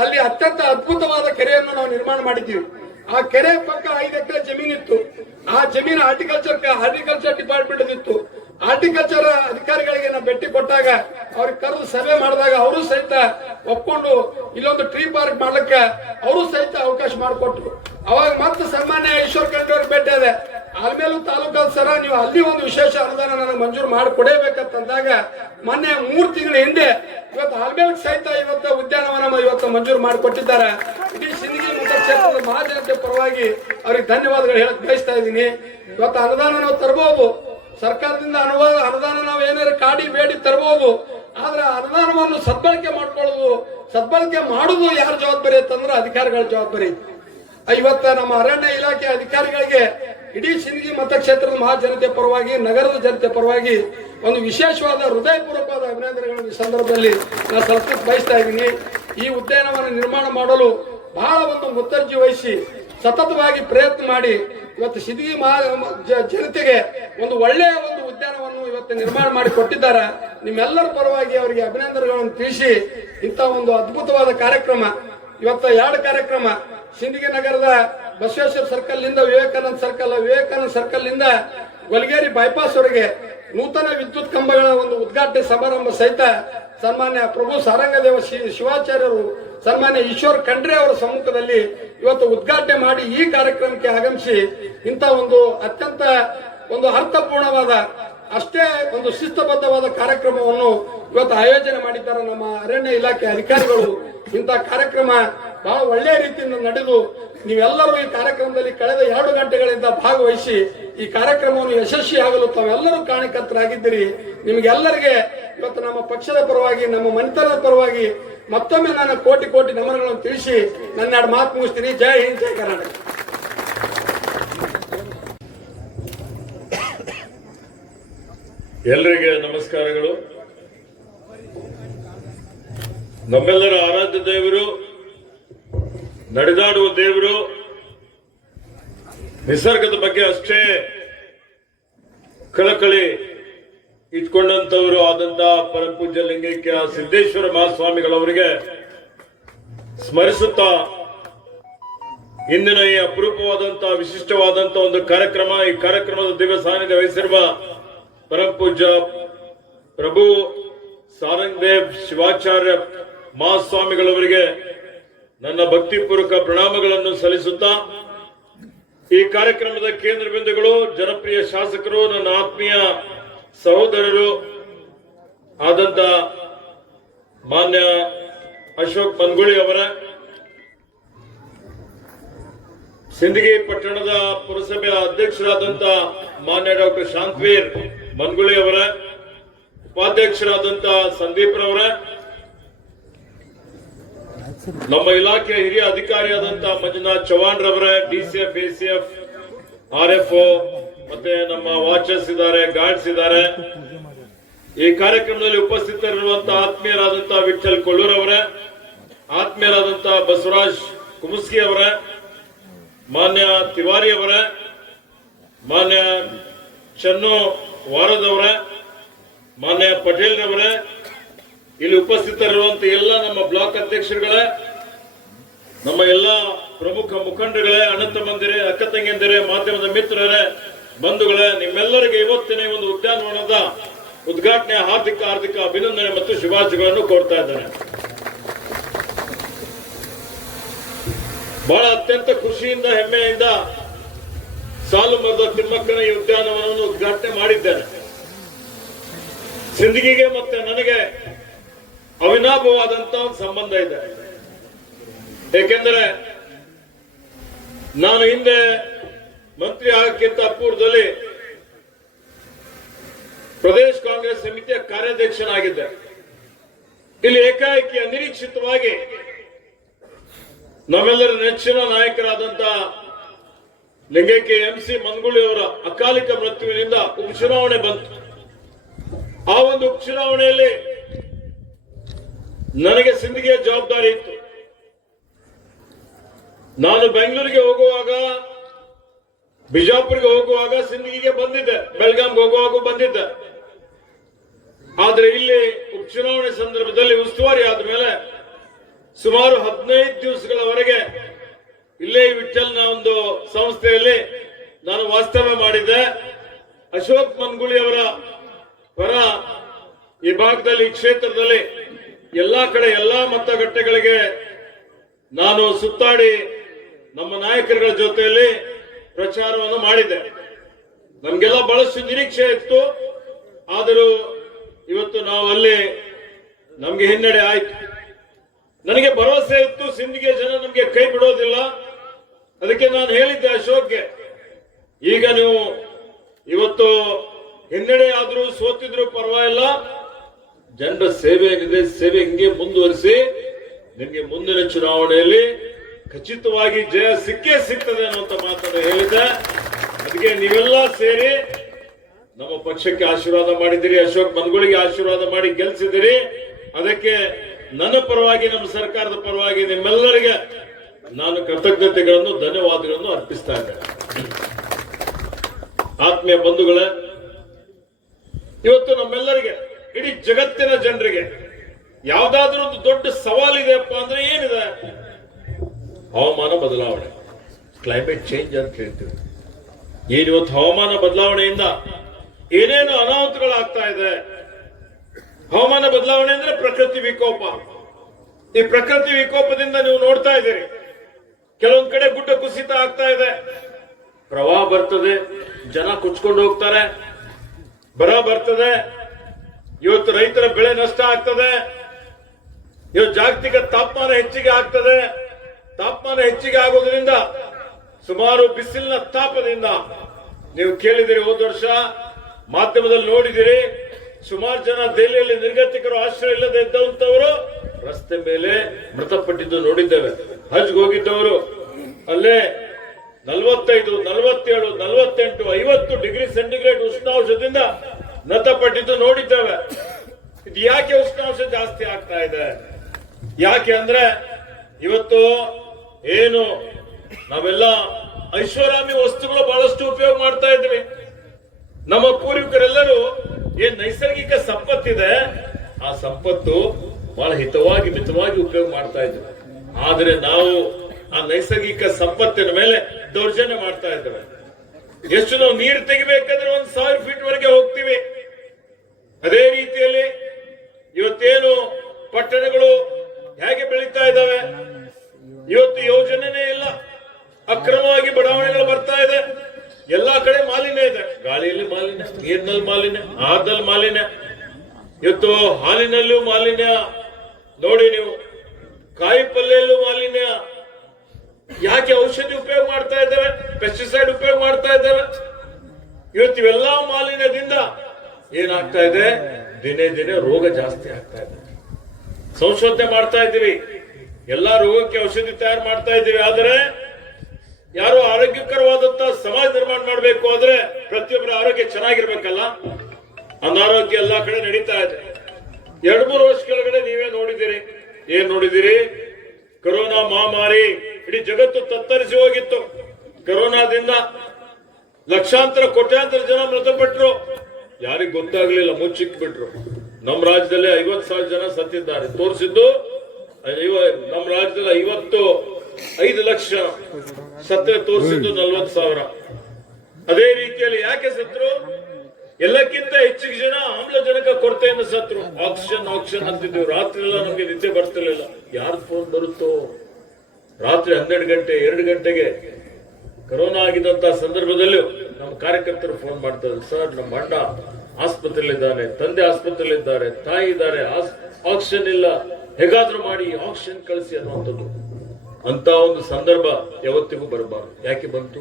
ಅಲ್ಲಿ ಅತ್ಯಂತ ಅದ್ಭುತವಾದ ಕೆರೆಯನ್ನು ನಾವು ನಿರ್ಮಾಣ ಮಾಡಿದ್ದೀವಿ. ಆ ಕೆರೆ ಪಕ್ಕ 5 ಎಕರೆ ಜಮೀನಿತ್ತು. ಆ ಜಮೀನು ಹಾರ್ಟಿಕಲ್ಚರ್ ಡಿಪಾರ್ಟ್ಮೆಂಟ್ ಇತ್ತು. ಹಾರ್ಟಿಕಲ್ಚರ್ ಅಧಿಕಾರಿಗಳಿಗೆ ನಾವು ಭೇಟಿ ಕೊಟ್ಟಾಗ ಅವ್ರಿಗೆ ಕರೆದು ಸಭೆ ಮಾಡಿದಾಗ ಅವರು ಸಹಿತ ಒಪ್ಕೊಂಡು ಇಲ್ಲೊಂದು ಟ್ರೀ ಪಾರ್ಕ್ ಮಾಡ್ಲಿಕ್ಕೆ ಅವರು ಸಹಿತ ಅವಕಾಶ ಮಾಡಿಕೊಟ್ರು. ಅವಾಗ ಮತ್ತೆ ಸನ್ಮಾನ್ಯ ಈಶ್ವರ್ ಖಂಡ್ರೆ ಅವ್ರಿಗೆ ಭೇಟಿ ಇದೆ. ಆಲ್ಮೇಲು ತಾಲೂಕಾ ಸರ ನೀವು ಅಲ್ಲಿ ಒಂದು ವಿಶೇಷ ಅನುದಾನ ನನಗೆ ಮಂಜೂರು ಮಾಡಿ ಕೊಡಬೇಕಂತಂದಾಗ ಮೊನ್ನೆ 3 ತಿಂಗಳ ಹಿಂದೆ ಇವತ್ತು ಆಲ್ಮೇಲ್ ಸಹಿತ ಇವತ್ತು ಉದ್ಯಾನವನ ಇವತ್ತು ಮಂಜೂರು ಮಾಡಿಕೊಟ್ಟಿದ್ದಾರೆ. ಇಡೀ ಸಿಂದಗಿ ಮತಕ್ಷೇತ್ರದ ಮಹಾಜನತೆ ಪರವಾಗಿ ಅವ್ರಿಗೆ ಧನ್ಯವಾದಗಳು ಹೇಳಕ್ ಬಯಸ್ತಾ ಇದ್ದೀನಿ. ಇವತ್ತು ಅನುದಾನ ನಾವು ತರಬಹುದು, ಸರ್ಕಾರದಿಂದ ಅನುದಾನ ನಾವು ಏನಾದ್ರು ಕಾಡಿ ಬೇಡಿ ತರಬಹುದು, ಆದ್ರೆ ಅನುದಾನವನ್ನು ಸದ್ಬಳಕೆ ಮಾಡ್ಕೊಳ್ಳೋದು, ಸದ್ಬಳಕೆ ಮಾಡುದು ಯಾರ ಜವಾಬ್ದಾರಿ ಅಂತಂದ್ರೆ ಅಧಿಕಾರಿಗಳ ಜವಾಬ್ದಾರಿ. ಇವತ್ತ ನಮ್ಮ ಅರಣ್ಯ ಇಲಾಖೆ ಅಧಿಕಾರಿಗಳಿಗೆ ಇಡೀ ಸಿಂದಗಿ ಮತಕ್ಷೇತ್ರದ ಮಹಾಜನತೆ ಪರವಾಗಿ, ನಗರದ ಜನತೆ ಪರವಾಗಿ ಒಂದು ವಿಶೇಷವಾದ ಹೃದಯಪೂರ್ವಕವಾದ ಅಭಿನಂದನೆಗಳನ್ನು ಈ ಸಂದರ್ಭದಲ್ಲಿ ನಾನು ಸಲ್ಲಿಸಕ್ಕೆ ಬಯಸ್ತಾ ಇದ್ದೀನಿ. ಈ ಉದ್ಯಾನವನ ನಿರ್ಮಾಣ ಮಾಡಲು ಬಹಳ ಒಂದು ಮುತರ್ಜಿ ವಹಿಸಿ ಸತತವಾಗಿ ಪ್ರಯತ್ನ ಮಾಡಿ ಇವತ್ತು ಸಿಂದಗಿ ಜನತೆಗೆ ಒಂದು ಒಳ್ಳೆಯ ಒಂದು ಉದ್ಯಾನವನ್ನು ಇವತ್ತು ನಿರ್ಮಾಣ ಮಾಡಿ ಕೊಟ್ಟಿದ್ದಾರೆ. ನಿಮ್ಮೆಲ್ಲರ ಪರವಾಗಿ ಅವರಿಗೆ ಅಭಿನಂದನೆಗಳನ್ನು ತಿಳಿಸಿ ಇಂಥ ಒಂದು ಅದ್ಭುತವಾದ ಕಾರ್ಯಕ್ರಮ ಇವತ್ತು 2 ಕಾರ್ಯಕ್ರಮ ಸಿಂದಗಿ ನಗರದ ಬಸವೇಶ್ವರ ಸರ್ಕಲ್ ನಿಂದ ವಿವೇಕಾನಂದ ಸರ್ಕಲ್ ನಿಂದ ಗೊಲಗೇರಿ ಬೈಪಾಸ್ ವರೆಗೆ ನೂತನ ವಿದ್ಯುತ್ ಕಂಬಗಳ ಒಂದು ಉದ್ಘಾಟನೆ ಸಮಾರಂಭ ಸಹಿತ ಸನ್ಮಾನ್ಯ ಪ್ರಭು ಸಾರಂಗದೇವ ಶಿವಾಚಾರ್ಯರು, ಸನ್ಮಾನ್ಯ ಈಶ್ವರ್ ಖಂಡ್ರೆ ಅವರ ಸಮ್ಮುಖದಲ್ಲಿ ಇವತ್ತು ಉದ್ಘಾಟನೆ ಮಾಡಿ ಈ ಕಾರ್ಯಕ್ರಮಕ್ಕೆ ಆಗಮಿಸಿ ಇಂಥ ಒಂದು ಅತ್ಯಂತ ಒಂದು ಅರ್ಥಪೂರ್ಣವಾದ ಅಷ್ಟೇ ಒಂದು ಶಿಸ್ತಬದ್ಧವಾದ ಕಾರ್ಯಕ್ರಮವನ್ನು ಇವತ್ತು ಆಯೋಜನೆ ಮಾಡಿದ್ದಾರೆ ನಮ್ಮ ಅರಣ್ಯ ಇಲಾಖೆ ಅಧಿಕಾರಿಗಳು. ಇಂಥ ಕಾರ್ಯಕ್ರಮ ಬಹಳ ಒಳ್ಳೆಯ ರೀತಿಯಿಂದ ನಡೆದು ನೀವೆಲ್ಲರೂ ಈ ಕಾರ್ಯಕ್ರಮದಲ್ಲಿ ಕಳೆದ 2 ಗಂಟೆಗಳಿಂದ ಭಾಗವಹಿಸಿ ಈ ಕಾರ್ಯಕ್ರಮವನ್ನು ಯಶಸ್ವಿಯಾಗಲು ತಾವೆಲ್ಲರೂ ಕಾರಣಕರ್ತರಾಗಿದ್ದೀರಿ. ನಿಮಗೆಲ್ಲರಿಗೆ ಇವತ್ತು ನಮ್ಮ ಪಕ್ಷದ ಪರವಾಗಿ, ನಮ್ಮ ಮನೆತನದ ಪರವಾಗಿ ಮತ್ತೊಮ್ಮೆ ನಾನು ಕೋಟಿ ನಮನಗಳನ್ನು ತಿಳಿಸಿ ನನ್ನ 2 ಮಾತು ಮುಗಿಸ್ತೀನಿ. ಜೈ ಹಿಂದ್, ಜೈ ಕರ್ನಾಟಕ. ಎಲ್ಲರಿಗೆ ನಮಸ್ಕಾರಗಳು. ನಮ್ಮೆಲ್ಲರ ಆರಾಧ್ಯ ದೇವರು, ನಡೆದಾಡುವ ದೇವರು, ನಿಸರ್ಗದ ಬಗ್ಗೆ ಅಷ್ಟೇ ಕಳಕಳಿ ಇಟ್ಕೊಂಡಂತವರು ಆದಂತಹ ಪರಮ ಪೂಜ್ಯ ಲಿಂಗೈಕ್ಯ ಸಿದ್ದೇಶ್ವರ ಮಹಾಸ್ವಾಮಿಗಳವರಿಗೆ ಸ್ಮರಿಸುತ್ತಾ ಇಂದಿನ ಈ ಅಪರೂಪವಾದಂತಹ ವಿಶಿಷ್ಟವಾದಂತಹ ಒಂದು ಕಾರ್ಯಕ್ರಮ, ಈ ಕಾರ್ಯಕ್ರಮದ ದಿವ್ಯ ಸಾನ್ನಿಧ್ಯ ವಹಿಸಿರುವ ಪರಮ ಪೂಜ್ಯ ಪ್ರಭು ಸಾರಂಗದೇವ್ ಶಿವಾಚಾರ್ಯ ಮಹಾಸ್ವಾಮಿಗಳವರಿಗೆ ನನ್ನ ಭಕ್ತಿಪೂರ್ವಕ ಪ್ರಣಾಮಗಳನ್ನು ಸಲ್ಲಿಸುತ್ತಾ ಈ ಕಾರ್ಯಕ್ರಮದ ಕೇಂದ್ರ ಬಿಂದುಗಳು ಜನಪ್ರಿಯ ಶಾಸಕರು, ನನ್ನ ಆತ್ಮೀಯ ಸಹೋದರರು ಆದಂತ ಮಾನ್ಯ ಅಶೋಕ್ ಮನ್ಗುಳಿ ಅವರ, ಸಿಂದಗಿ ಪಟ್ಟಣದ ಪುರಸಭೆಯ ಅಧ್ಯಕ್ಷರಾದಂತ ಮಾನ್ಯ ಡಾಕ್ಟರ್ ಶಾಂತವೀರ್ ಮನ್ಗುಳಿ ಅವರ, ಉಪಾಧ್ಯಕ್ಷರಾದಂತ ಸಂದೀಪ್ ರವರ, ನಮ್ಮ ಇಲಾಖೆಯ ಹಿರಿಯ ಅಧಿಕಾರಿಯಾದಂತ ಮಂಜುನಾಥ್ ಚವಾಣ್ ರವರ, ಡಿಸಿಎಫ್, ಎಸಿಎಫ್, ಆರ್ಎಫ್ಒ, ಮತ್ತೆ ನಮ್ಮ ವಾಚರ್ಸ್ ಇದ್ದಾರೆ, ಗಾರ್ಡ್ಸ್ ಇದ್ದಾರೆ. ಈ ಕಾರ್ಯಕ್ರಮದಲ್ಲಿ ಉಪಸ್ಥಿತರಿರುವಂತಹ ಆತ್ಮೀಯರಾದಂತಹ ವಿಠಲ್ ಕೊಳ್ಳೂರ್ ಅವರ, ಆತ್ಮೀಯರಾದಂತಹ ಬಸವರಾಜ್ ಕುಮಸ್ಕಿ ಅವರ, ಮಾನ್ಯ ತಿವಾರಿ ಅವರ, ಮಾನ್ಯ ಚನ್ನು ವಾರದವರ, ಮಾನ್ಯ ಪಟೇಲ್ ರವರ, ಇಲ್ಲಿ ಉಪಸ್ಥಿತರಿರುವಂತಹ ಎಲ್ಲ ನಮ್ಮ ಬ್ಲಾಕ್ ಅಧ್ಯಕ್ಷರುಗಳೇ, ನಮ್ಮ ಎಲ್ಲ ಪ್ರಮುಖ ಮುಖಂಡಗಳೇ, ಅಣ್ಣ ತಮ್ಮಂದಿರೇ, ಅಕ್ಕ ತಂಗಿಯಂದಿರೇ, ಮಾಧ್ಯಮದ ಮಿತ್ರರೇ, ಬಂಧುಗಳೇ, ನಿಮ್ಮೆಲ್ಲರಿಗೆ ಇವತ್ತಿನ ಒಂದು ಉದ್ಯಾನವನದ ಉದ್ಘಾಟನೆಯ ಹಾರ್ದಿಕ ಅಭಿನಂದನೆ ಮತ್ತು ಶುಭಾಶಯಗಳನ್ನು ಕೋರ್ತಾ ಇದ್ದೇನೆ. ಬಹಳ ಅತ್ಯಂತ ಖುಷಿಯಿಂದ ಹೆಮ್ಮೆಯಿಂದ ಸಾಲು ಮರದ ತಿಮ್ಮಕ್ಕನ ಈ ಉದ್ಯಾನವನವನ್ನು ಉದ್ಘಾಟನೆ ಮಾಡಿದ್ದೇನೆ. ಸಿಂದಗಿಗೆ ಮತ್ತೆ ನನಗೆ ಅವಿನಾಭವಾದಂತಹ ಒಂದು ಸಂಬಂಧ ಇದೆ. ಏಕೆಂದರೆ ನಾನು ಹಿಂದೆ ಮಂತ್ರಿ ಆಗಕ್ಕಿಂತ ಪೂರ್ವದಲ್ಲಿ ಪ್ರದೇಶ ಕಾಂಗ್ರೆಸ್ ಸಮಿತಿಯ ಕಾರ್ಯಾಧ್ಯಕ್ಷನಾಗಿದ್ದೆ. ಇಲ್ಲಿ ಏಕಾಏಕಿ ಅನಿರೀಕ್ಷಿತವಾಗಿ ನಮ್ಮೆಲ್ಲರ ನೆಚ್ಚಿನ ನಾಯಕರಾದಂತ ಲಿಂಗೈಕ್ಯ ಎಂಸಿ ಮನ್ಗುಳಿ ಅವರ ಅಕಾಲಿಕ ಮೃತ್ಯುವಿನಿಂದ ಉಪಚುನಾವಣೆ ಬಂತು. ಆ ಒಂದು ಉಪಚುನಾವಣೆಯಲ್ಲಿ ನನಗೆ ಸಿಂದಗಿಯ ಜವಾಬ್ದಾರಿ ಇತ್ತು. ನಾನು ಬೆಂಗಳೂರಿಗೆ ಹೋಗುವಾಗ, ಬಿಜಾಪುರಿಗೆ ಹೋಗುವಾಗ ಸಿಂದಗಿಗೆ ಬಂದಿದ್ದೆ, ಬೆಳಗಾಂಗೆ ಹೋಗುವಾಗ ಬಂದಿದ್ದೆ. ಆದ್ರೆ ಇಲ್ಲಿ ಉಪಚುನಾವಣೆ ಸಂದರ್ಭದಲ್ಲಿ ಉಸ್ತುವಾರಿ ಆದ ಮೇಲೆ ಸುಮಾರು 15 ದಿವಸಗಳವರೆಗೆ ಇಲ್ಲೇ ವಿಠಲ್ನ ಒಂದು ಸಂಸ್ಥೆಯಲ್ಲಿ ನಾನು ವಾಸ್ತವ್ಯ ಮಾಡಿದ್ದೆ. ಅಶೋಕ್ ಮನ್ಗುಳಿ ಅವರ ಪರ ಈ ಭಾಗದಲ್ಲಿ, ಈ ಕ್ಷೇತ್ರದಲ್ಲಿ ಎಲ್ಲಾ ಕಡೆ ಎಲ್ಲಾ ಮತಗಟ್ಟೆಗಳಿಗೆ ನಾನು ಸುತ್ತಾಡಿ ನಮ್ಮ ನಾಯಕರುಗಳ ಜೊತೆಯಲ್ಲಿ ಪ್ರಚಾರವನ್ನು ಮಾಡಿದ್ದೆ. ನಮ್ಗೆಲ್ಲ ಬಹಳಷ್ಟು ನಿರೀಕ್ಷೆ ಇತ್ತು. ಆದರೂ ಇವತ್ತು ನಾವು ಅಲ್ಲಿ ನಮ್ಗೆ ಹಿನ್ನಡೆ ಆಯ್ತು. ನನಗೆ ಭರವಸೆ ಇತ್ತು, ಸಿಂದಗಿಯ ಜನ ನಮ್ಗೆ ಕೈ ಬಿಡೋದಿಲ್ಲ. ಅದಕ್ಕೆ ನಾನು ಹೇಳಿದ್ದೆ ಅಶೋಕ್ಗೆ, ಈಗ ನೀವು ಇವತ್ತು ಹಿನ್ನಡೆ ಆದ್ರೂ ಸೋತಿದ್ರು ಪರವಾಗಿಲ್ಲ, ಜನರ ಸೇವೆ ಏನಿದೆ ಸೇವೆ ಹಿಂಗೆ ಮುಂದುವರಿಸಿ, ನಿಮಗೆ ಮುಂದಿನ ಚುನಾವಣೆಯಲ್ಲಿ ಖಚಿತವಾಗಿ ಜಯ ಸಿಕ್ಕೇ ಸಿಗ್ತದೆ ಅನ್ನುವಂತ ಮಾತನ್ನು ಹೇಳಿದ್ದೆ. ಅದಕ್ಕೆ ನೀವೆಲ್ಲ ಸೇರಿ ನಮ್ಮ ಪಕ್ಷಕ್ಕೆ ಆಶೀರ್ವಾದ ಮಾಡಿದಿರಿ, ಅಶೋಕ್ ಮನ್ಗುಳಿಗೆ ಆಶೀರ್ವಾದ ಮಾಡಿ ಗೆಲ್ಸಿದಿರಿ. ಅದಕ್ಕೆ ನನ್ನ ಪರವಾಗಿ, ನಮ್ಮ ಸರ್ಕಾರದ ಪರವಾಗಿ ನಿಮ್ಮೆಲ್ಲರಿಗೆ ನಾನು ಕೃತಜ್ಞತೆಗಳನ್ನು, ಧನ್ಯವಾದಗಳನ್ನು ಅರ್ಪಿಸ್ತಾ ಇದ್ದೇನೆ. ಆತ್ಮೀಯ ಬಂಧುಗಳೇ, ಇವತ್ತು ನಮ್ಮೆಲ್ಲರಿಗೆ, ಇಡೀ ಜಗತ್ತಿನ ಜನರಿಗೆ ಯಾವ್ದಾದ್ರೂ ಒಂದು ದೊಡ್ಡ ಸವಾಲಿದೆಯಪ್ಪ ಅಂದ್ರೆ ಏನಿದೆ? ಹವಾಮಾನ ಬದಲಾವಣೆ, ಕ್ಲೈಮೇಟ್ ಚೇಂಜ್ ಅಂತ ಹೇಳ್ತೀವಿ. ಏನಿವತ್ತು ಹವಾಮಾನ ಬದಲಾವಣೆಯಿಂದ ಏನೇನು ಅನಾಹುತಗಳಾಗ್ತಾ ಇದೆ. ಹವಾಮಾನ ಬದಲಾವಣೆ ಅಂದ್ರೆ ಪ್ರಕೃತಿ ವಿಕೋಪ. ಈ ಪ್ರಕೃತಿ ವಿಕೋಪದಿಂದ ನೀವು ನೋಡ್ತಾ ಇದ್ದೀರಿ, ಕೆಲವೊಂದ್ ಕಡೆ ಗುಡ್ಡ ಕುಸಿತ ಆಗ್ತಾ ಇದೆ, ಪ್ರವಾಹ ಬರ್ತದೆ, ಜನ ಕುಚ್ಕೊಂಡು ಹೋಗ್ತಾರೆ, ಬರ ಬರ್ತದೆ. ಇವತ್ತು ರೈತರ ಬೆಳೆ ನಷ್ಟ ಆಗ್ತದೆ. ಇವತ್ತು ಜಾಗತಿಕ ತಾಪಮಾನ ಹೆಚ್ಚಿಗೆ ಆಗ್ತದೆ. ತಾಪಮಾನ ಹೆಚ್ಚಿಗೆ ಆಗೋದ್ರಿಂದ ಸುಮಾರು ಬಿಸಿಲಿನ ತಾಪದಿಂದ ನೀವು ಕೇಳಿದಿರಿ, ಹೋದ ವರ್ಷ ಮಾಧ್ಯಮದಲ್ಲಿ ನೋಡಿದಿರಿ, ಸುಮಾರು ಜನ ದೆಹಲಿಯಲ್ಲಿ ನಿರ್ಗತಿಕರು, ಆಶ್ರಯ ಇಲ್ಲದೆ ಇದ್ದಂತವರು ರಸ್ತೆ ಮೇಲೆ ಮೃತಪಟ್ಟಿದ್ದು ನೋಡಿದ್ದೇವೆ. ಹಜ್ಗೆ ಹೋಗಿದ್ದವರು ಅಲ್ಲೇ 45, 47, 48, 50 ಡಿಗ್ರಿ ಸೆಂಟಿಗ್ರೇಡ್ ಉಷ್ಣಾಂಶದಿಂದ ಮೃತಪಟ್ಟಿದ್ದು ನೋಡಿದ್ದೇವೆ. ಇದು ಯಾಕೆ ಉಷ್ಣಾಂಶ ಜಾಸ್ತಿ ಆಗ್ತಾ ಇದೆ? ಯಾಕೆ ಅಂದ್ರೆ ಇವತ್ತು ಏನು ನಾವೆಲ್ಲ ಐಷಾರಾಮಿ ವಸ್ತುಗಳು ಬಹಳಷ್ಟು ಉಪಯೋಗ ಮಾಡ್ತಾ ಇದ್ವಿ. ನಮ್ಮ ಪೂರ್ವಿಕರೆಲ್ಲರೂ ಏನ್ ನೈಸರ್ಗಿಕ ಸಂಪತ್ತಿದೆ, ಆ ಸಂಪತ್ತು ಬಹಳ ಹಿತವಾಗಿ ಮಿತವಾಗಿ ಉಪಯೋಗ ಮಾಡ್ತಾ ಇದ್ವಿ. ಆದ್ರೆ ನಾವು ಆ ನೈಸರ್ಗಿಕ ಸಂಪತ್ತಿನ ಮೇಲೆ ದೌರ್ಜನ್ಯ ಮಾಡ್ತಾ ಇದ್ದೇವೆ. ಎಷ್ಟು ನಾವು ನೀರು ತೆಗಿಬೇಕಾದ್ರೆ 1000 ಫೀಟ್ ವರೆಗೆ ಹೋಗ್ತೀವಿ. ಅದೇ ರೀತಿಯಲ್ಲಿ ಇವತ್ತೇನು ಪಟ್ಟಣಗಳು ಹೇಗೆ ಬೆಳೀತಾ ಇದ್ದಾವೆ, ಇವತ್ತು ಯೋಜನೆನೇ ಇಲ್ಲ, ಅಕ್ರಮವಾಗಿ ಬಡಾವಣೆಗಳು ಬರ್ತಾ ಇದೆ. ಗಾಳಿಯಲ್ಲಿ ಮಾಲಿನ್ಯ, ನೀರಿನಲ್ಲಿ ಮಾಲಿನ್ಯ, ಆಹಾರದಲ್ಲಿ ಮಾಲಿನ್ಯ, ಇವತ್ತು ಹಾಲಿನಲ್ಲೂ ಮಾಲಿನ್ಯ ನೋಡಿ ನೀವು, ಕಾಯಿ ಪಲ್ಯಲ್ಲೂ ಮಾಲಿನ್ಯ. ಯಾಕೆ ಔಷಧಿ ಉಪಯೋಗ ಮಾಡ್ತಾ ಇದ್ದೇವೆ, ಪೆಸ್ಟಿಸೈಡ್ ಉಪಯೋಗ ಮಾಡ್ತಾ ಇದ್ದೇವೆ. ಇವತ್ತು ಇವೆಲ್ಲ ಮಾಲಿನ್ಯದಿಂದ ಏನಾಗ್ತಾ ಇದೆ, ದಿನೇ ದಿನೇ ರೋಗ ಜಾಸ್ತಿ ಆಗ್ತಾ ಇದೆ. ಸಂಶೋಧನೆ ಮಾಡ್ತಾ ಇದ್ದೀವಿ, ಎಲ್ಲಾ ರೋಗಕ್ಕೆ ಔಷಧಿ ತಯಾರು ಮಾಡ್ತಾ ಇದ್ದೀವಿ. ಆದರೆ ಯಾರು ಆರೋಗ್ಯಕರವಾದಂತಹ ಸಮಾಜ ನಿರ್ಮಾಣ ಮಾಡಬೇಕು ಆದ್ರೆ ಪ್ರತಿಯೊಬ್ಬರ ಆರೋಗ್ಯ ಚೆನ್ನಾಗಿರ್ಬೇಕಲ್ಲ. ಅನಾರೋಗ್ಯ ಎಲ್ಲಾ ಕಡೆ ನಡೀತಾ ಇದೆ. 2-3 ವರ್ಷ ಕೆಳಗಡೆ ನೀವೇ ನೋಡಿದ್ದೀರಿ, ಏನ್ ನೋಡಿದಿರಿ? ಕೊರೋನಾ ಮಹಾಮಾರಿ ಇಡೀ ಜಗತ್ತು ತತ್ತರಿಸಿ ಹೋಗಿತ್ತು. ಕೊರೋನಾದಿಂದ ಲಕ್ಷಾಂತರ ಕೋಟ್ಯಾಂತರ ಜನ ಮೃತಪಟ್ಟರು. ಯಾರಿಗ್ ಗೊತ್ತಾಗ್ಲಿಲ್ಲ, ಮುಚ್ಚಿಕ್ಬಿಟ್ರು. ನಮ್ಮ ರಾಜ್ಯದಲ್ಲಿ 50,000 ಜನ ಸತ್ತಿದ್ದಾರೆ ತೋರಿಸಿದ್ದು. ನಮ್ಮ ರಾಜ್ಯದಲ್ಲಿ 55 ಲಕ್ಷ ಸತ್ತ ತೋರಿಸಿದ್ದು 40,000. ಅದೇ ರೀತಿಯಲ್ಲಿ ಯಾಕೆ ಸತ್ರು? ಎಲ್ಲಕ್ಕಿಂತ ಹೆಚ್ಚಿಗೆ ಜನ ಆಮ್ಲಜನಕ ಕೊರತೆಯಿಂದ ಸತ್ರು. ಆಕ್ಸಿಜನ್ ಅಂತಿದ್ವಿ. ರಾತ್ರಿ ಎಲ್ಲ ನಮ್ಗೆ ನಿದ್ದೆ ಬರ್ತಿರ್ಲಿಲ್ಲ. ಯಾರ್ದು ಫೋನ್ ಬರುತ್ತೋ ರಾತ್ರಿ 12 ಗಂಟೆ 2 ಗಂಟೆಗೆ ಕೊರೋನಾ ಆಗಿದ್ದಂತ ಸಂದರ್ಭದಲ್ಲೂ ನಮ್ಮ ಕಾರ್ಯಕರ್ತರು ಫೋನ್ ಮಾಡ್ತಾರೆ, ಸರ್ ನಮ್ಮ ಅಣ್ಣ ಆಸ್ಪತ್ರೆಯಲ್ಲಿದ್ದಾನೆ, ತಂದೆ ಆಸ್ಪತ್ರೆಯಲ್ಲಿದ್ದಾರೆ, ತಾಯಿ ಇದ್ದಾರೆ, ಆಕ್ಸಿಜನ್ ಇಲ್ಲ, ಹೇಗಾದ್ರೂ ಮಾಡಿ ಆಕ್ಸಿಜನ್ ಕಳಿಸಿ ಅನ್ನುವಂಥದ್ದು. ಅಂತ ಒಂದು ಸಂದರ್ಭ ಯಾವತ್ತಿಗೂ ಬರಬಾರದು. ಯಾಕೆ ಬಂತು?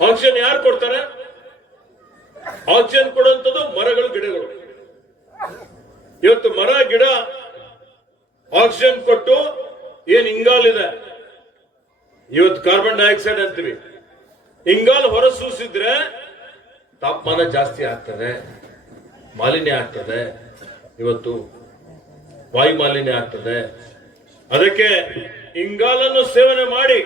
ಆಕ್ಸಿಜನ್ ಯಾರು ಕೊಡ್ತಾರೆ? ಆಕ್ಸಿಜನ್ ಕೊಡುವಂಥದ್ದು ಮರಗಳು, ಗಿಡಗಳು. ಇವತ್ತು ಮರ ಗಿಡ ಆಕ್ಸಿಜನ್ ಕೊಟ್ಟು ಏನ್ ಇಂಗಾಲಿದೆ, ಇವತ್ತು ಕಾರ್ಬನ್ ಡೈಆಕ್ಸೈಡ್ ಅಂತೀವಿ, ಇಂಗಾಲ್ ಹೊರಸೂಸಿದ್ರೆ ತಾಪಮಾನ ಜಾಸ್ತಿ ಆಗ್ತದೆ, ಮಾಲಿನ್ಯ ಆಗ್ತದೆ, ಇವತ್ತು ವಾಯು ಮಾಲಿನ್ಯ ಆಗ್ತದೆ. ಅದಕ್ಕೆ ಇಂಗಾಲನ್ನು ಸೇವನೆ ಮಾಡಿ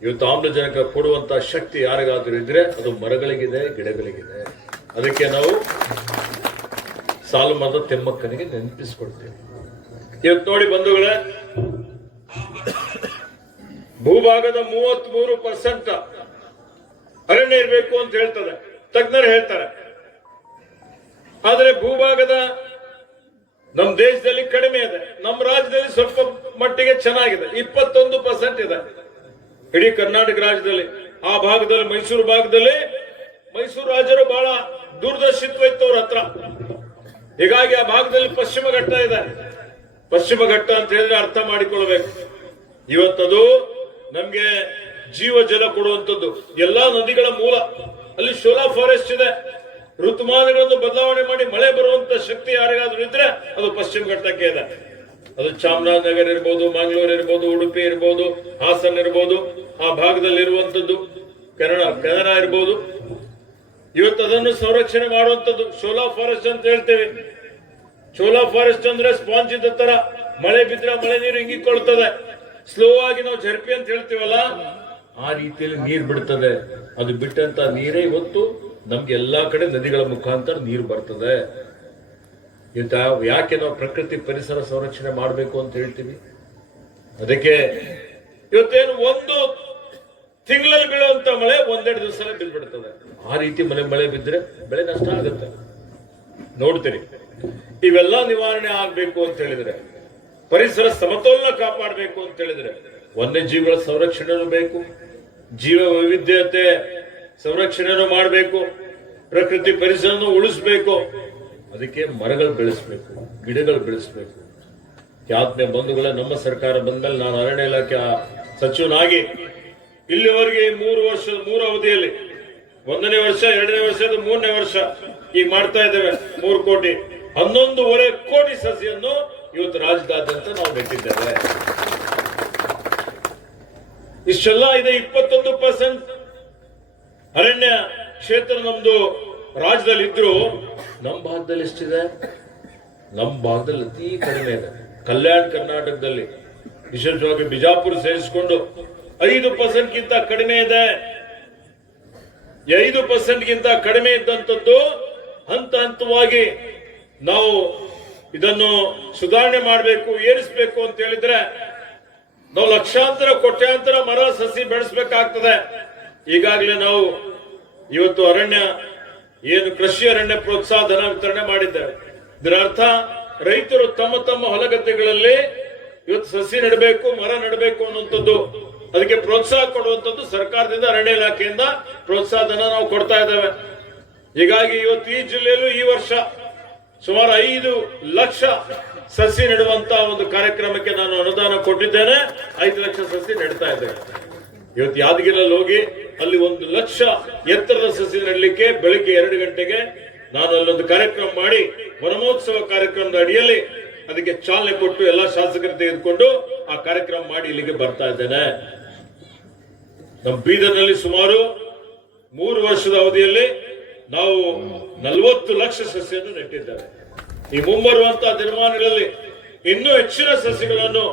ಇವತ್ತು ಆಮ್ಲಜನಕ ಕೊಡುವಂತ ಶಕ್ತಿ ಯಾರಿಗಾದ್ರೂ ಇದ್ರೆ ಅದು ಮರಗಳಿಗಿದೆ, ಗಿಡಗಳಿಗಿದೆ. ಅದಕ್ಕೆ ನಾವು ಸಾಲುಮರದ ತಿಮ್ಮಕ್ಕನಿಗೆ ನೆನಪಿಸ್ಕೊಳ್ತೇವೆ. ಇವತ್ತು ನೋಡಿ ಬಂಧುಗಳೇ, ಭೂಭಾಗದ 33% ಅರಣ್ಯ ಇರಬೇಕು ಅಂತ ಹೇಳ್ತದೆ, ತಜ್ಞರು ಹೇಳ್ತಾರೆ. ಆದರೆ ಭೂಭಾಗದ ನಮ್ಮ ದೇಶದಲ್ಲಿ ಕಡಿಮೆ ಇದೆ, ನಮ್ಮ ರಾಜ್ಯದಲ್ಲಿ ಸ್ವಲ್ಪ ಮಟ್ಟಿಗೆ ಚೆನ್ನಾಗಿದೆ, 21% ಇದೆ ಇಡೀ ಕರ್ನಾಟಕ ರಾಜ್ಯದಲ್ಲಿ. ಆ ಭಾಗದಲ್ಲಿ ಮೈಸೂರು ಭಾಗದಲ್ಲಿ ಮೈಸೂರು ರಾಜರು ಬಹಳ ದೂರದರ್ಶಿತ್ವ ಇತ್ತು ಅವ್ರ ಹತ್ರ. ಹೀಗಾಗಿ ಆ ಭಾಗದಲ್ಲಿ ಪಶ್ಚಿಮ ಘಟ್ಟ ಇದೆ. ಪಶ್ಚಿಮ ಘಟ್ಟ ಅಂತ ಹೇಳಿದ್ರೆ ಅರ್ಥ ಮಾಡಿಕೊಳ್ಬೇಕು, ಇವತ್ತದು ನಮ್ಗೆ ಜೀವ ಜಲ ಕೊಡುವಂಥದ್ದು. ಎಲ್ಲಾ ನದಿಗಳ ಮೂಲ ಅಲ್ಲಿ ಶೋಲಾ ಫಾರೆಸ್ಟ್ ಇದೆ. ಋತುಮಾನಗಳನ್ನು ಬದಲಾವಣೆ ಮಾಡಿ ಮಳೆ ಬರುವಂತ ಶಕ್ತಿ ಯಾರಿಗಾದ್ರೂ ಇದ್ರೆ ಅದು ಪಶ್ಚಿಮ ಘಟ್ಟಕ್ಕೆ ಇದೆ. ಅದು ಚಾಮರಾಜನಗರ ಇರ್ಬೋದು, ಮಂಗಳೂರು ಇರ್ಬೋದು, ಉಡುಪಿ ಇರ್ಬೋದು, ಹಾಸನ ಇರ್ಬೋದು, ಆ ಭಾಗದಲ್ಲಿ ಇರುವಂತದ್ದು, ಕೆನಡಾ ಇರ್ಬೋದು. ಇವತ್ತು ಅದನ್ನು ಸಂರಕ್ಷಣೆ ಮಾಡುವಂತದ್ದು ಶೋಲಾ ಫಾರೆಸ್ಟ್ ಅಂತ ಹೇಳ್ತೇವೆ. ಶೋಲಾ ಫಾರೆಸ್ಟ್ ಅಂದ್ರೆ ಸ್ಪಾಂಜ್ ಇದ್ದ ತರ, ಮಳೆ ಬಿದ್ರೆ ಮಳೆ ನೀರು ಹಿಂಗಿಕೊಳ್ತದೆ. ಸ್ಲೋ ಆಗಿ ನಾವು ಝರ್ಪಿ ಅಂತ ಹೇಳ್ತೀವಲ್ಲ, ಆ ರೀತಿಯಲ್ಲಿ ನೀರು ಬಿಡ್ತದೆ. ಅದು ಬಿಟ್ಟಂತ ನೀರೇ ಇವತ್ತು ನಮ್ಗೆ ಎಲ್ಲಾ ಕಡೆ ನದಿಗಳ ಮುಖಾಂತರ ನೀರು ಬರ್ತದೆ. ಯಾಕೆ ನಾವು ಪ್ರಕೃತಿ ಪರಿಸರ ಸಂರಕ್ಷಣೆ ಮಾಡಬೇಕು ಅಂತ ಹೇಳ್ತೀವಿ? ಅದಕ್ಕೆ ಇವತ್ತೇನು ಒಂದು ತಿಂಗಳಲ್ಲಿ ಬೀಳುವಂತ ಮಳೆ 1-2 ದಿವಸದಲ್ಲಿ ಬಿದ್ದ್ಬಿಡ್ತದೆ. ಆ ರೀತಿ ಮಳೆ ಬಿದ್ದರೆ ಬೆಳೆ ನಷ್ಟ ಆಗುತ್ತೆ. ನೋಡ್ತೀರಿ, ಇವೆಲ್ಲ ನಿವಾರಣೆ ಆಗ್ಬೇಕು ಅಂತ ಹೇಳಿದ್ರೆ, ಪರಿಸರ ಸಮತೋಲನ ಕಾಪಾಡಬೇಕು ಅಂತ ಹೇಳಿದ್ರೆ ವನ್ಯಜೀವಿಗಳ ಸಂರಕ್ಷಣೆನೂ ಬೇಕು, ಜೀವ ವೈವಿಧ್ಯತೆ ಸಂರಕ್ಷಣೆನೂ ಮಾಡಬೇಕು, ಪ್ರಕೃತಿ ಪರಿಸರವನ್ನು ಉಳಿಸ್ಬೇಕು. ಅದಕ್ಕೆ ಮರಗಳು ಬೆಳೆಸಬೇಕು, ಗಿಡಗಳು ಬೆಳೆಸಬೇಕು. ಯಾತ್ನೆ ಬಂಧುಗಳೇ, ನಮ್ಮ ಸರ್ಕಾರ ಬಂದ್ಮೇಲೆ ನಾನು ಅರಣ್ಯ ಇಲಾಖೆ ಸಚಿವನಾಗಿ ಇಲ್ಲಿವರೆಗೆ 3 ಅವಧಿಯಲ್ಲಿ 1ನೇ ವರ್ಷ, 2ನೇ ವರ್ಷ, 3ನೇ ವರ್ಷ ಈಗ ಮಾಡ್ತಾ ಇದ್ದೇವೆ. 3 ಕೋಟಿ 11.5 ಕೋಟಿ ಸಸಿಯನ್ನು ಇವತ್ತು ರಾಜ್ಯದಾದ್ಯಂತ ನಾವು ನೆಟ್ಟಿದ್ದೇವೆ. ಇಷ್ಟೆಲ್ಲ ಇದೆ. 21% ಅರಣ್ಯ ಕ್ಷೇತ್ರ ನಮ್ದು ರಾಜ್ಯದಲ್ಲಿ ಇದ್ರು ನಮ್ಮ ಭಾಗದಲ್ಲಿ ಎಷ್ಟಿದೆ? ನಮ್ಮ ಭಾಗದಲ್ಲಿ ಅತಿ ಕಡಿಮೆ ಇದೆ. ಕಲ್ಯಾಣ ಕರ್ನಾಟಕದಲ್ಲಿ ವಿಶೇಷವಾಗಿ ಬಿಜಾಪುರ ಸೇರಿಸಿಕೊಂಡು 5% ಗಿಂತ ಕಡಿಮೆ ಇದೆ. 5% ಗಿಂತ ಕಡಿಮೆ ಇದ್ದಂಥದ್ದು ಹಂತ ಹಂತವಾಗಿ ನಾವು ಇದನ್ನು ಸುಧಾರಣೆ ಮಾಡಬೇಕು, ಏರಿಸಬೇಕು ಅಂತ ಹೇಳಿದ್ರೆ ನಾವು ಲಕ್ಷಾಂತರ ಕೋಟ್ಯಾಂತರ ಮರ ಸಸಿ ಬೆಳೆಸಬೇಕಾಗ್ತದೆ. ಈಗಾಗಲೇ ನಾವು ಇವತ್ತು ಅರಣ್ಯ ಏನು ಕೃಷಿ ಅರಣ್ಯ ಪ್ರೋತ್ಸಾಹ ಧನ ವಿತರಣೆ ಮಾಡಿದ್ದೇವೆ. ಇದರ ಅರ್ಥ ರೈತರು ತಮ್ಮ ತಮ್ಮ ಹೊಲಗದ್ದೆಗಳಲ್ಲಿ ಇವತ್ತು ಸಸಿ ನೆಡಬೇಕು, ಮರ ನೆಡಬೇಕು ಅನ್ನುವಂಥದ್ದು ಅದಕ್ಕೆ ಪ್ರೋತ್ಸಾಹ ಕೊಡುವಂತದ್ದು ಸರ್ಕಾರದಿಂದ, ಅರಣ್ಯ ಇಲಾಖೆಯಿಂದ ಪ್ರೋತ್ಸಾಹಧನ ನಾವು ಕೊಡ್ತಾ ಇದ್ದೇವೆ. ಹೀಗಾಗಿ ಇವತ್ತು ಈ ಜಿಲ್ಲೆಯಲ್ಲೂ ಈ ವರ್ಷ ಸುಮಾರು 5 ಲಕ್ಷ ಸಸಿ ನೆಡುವಂತ ಒಂದು ಕಾರ್ಯಕ್ರಮಕ್ಕೆ ನಾನು ಅನುದಾನ ಕೊಟ್ಟಿದ್ದೇನೆ. 5 ಲಕ್ಷ ಸಸಿ ನೆಡ್ತಾ ಇದ್ದೇವೆ. ಇವತ್ತು ಯಾದಗಿರಿಯಲ್ಲಿ ಹೋಗಿ ಅಲ್ಲಿ 1 ಲಕ್ಷ ಎತ್ತರದ ಸಸಿ ನೆಡಲಿಕ್ಕೆ ಬೆಳಿಗ್ಗೆ 2 ಗಂಟೆಗೆ ನಾನು ಅಲ್ಲೊಂದು ಕಾರ್ಯಕ್ರಮ ಮಾಡಿ, ವನಮಹೋತ್ಸವ ಕಾರ್ಯಕ್ರಮದ ಅಡಿಯಲ್ಲಿ ಅದಕ್ಕೆ ಚಾಲನೆ ಕೊಟ್ಟು ಎಲ್ಲ ಶಾಸಕರು ತೆಗೆದುಕೊಂಡು ಆ ಕಾರ್ಯಕ್ರಮ ಮಾಡಿ ಇಲ್ಲಿಗೆ ಬರ್ತಾ ಇದ್ದೇನೆ. ನಮ್ಮ ಬೀದರ್ನಲ್ಲಿ ಸುಮಾರು 3 ವರ್ಷದ ಅವಧಿಯಲ್ಲಿ ನಾವು 40 ಲಕ್ಷ ಸಸಿಯನ್ನು ನೆಟ್ಟಿದ್ದೇವೆ. ಈ ಮುಂಬರುವಂತಹ ದಿನಮಾನಗಳಲ್ಲಿ ಇನ್ನೂ ಹೆಚ್ಚಿನ ಸಸಿಗಳನ್ನು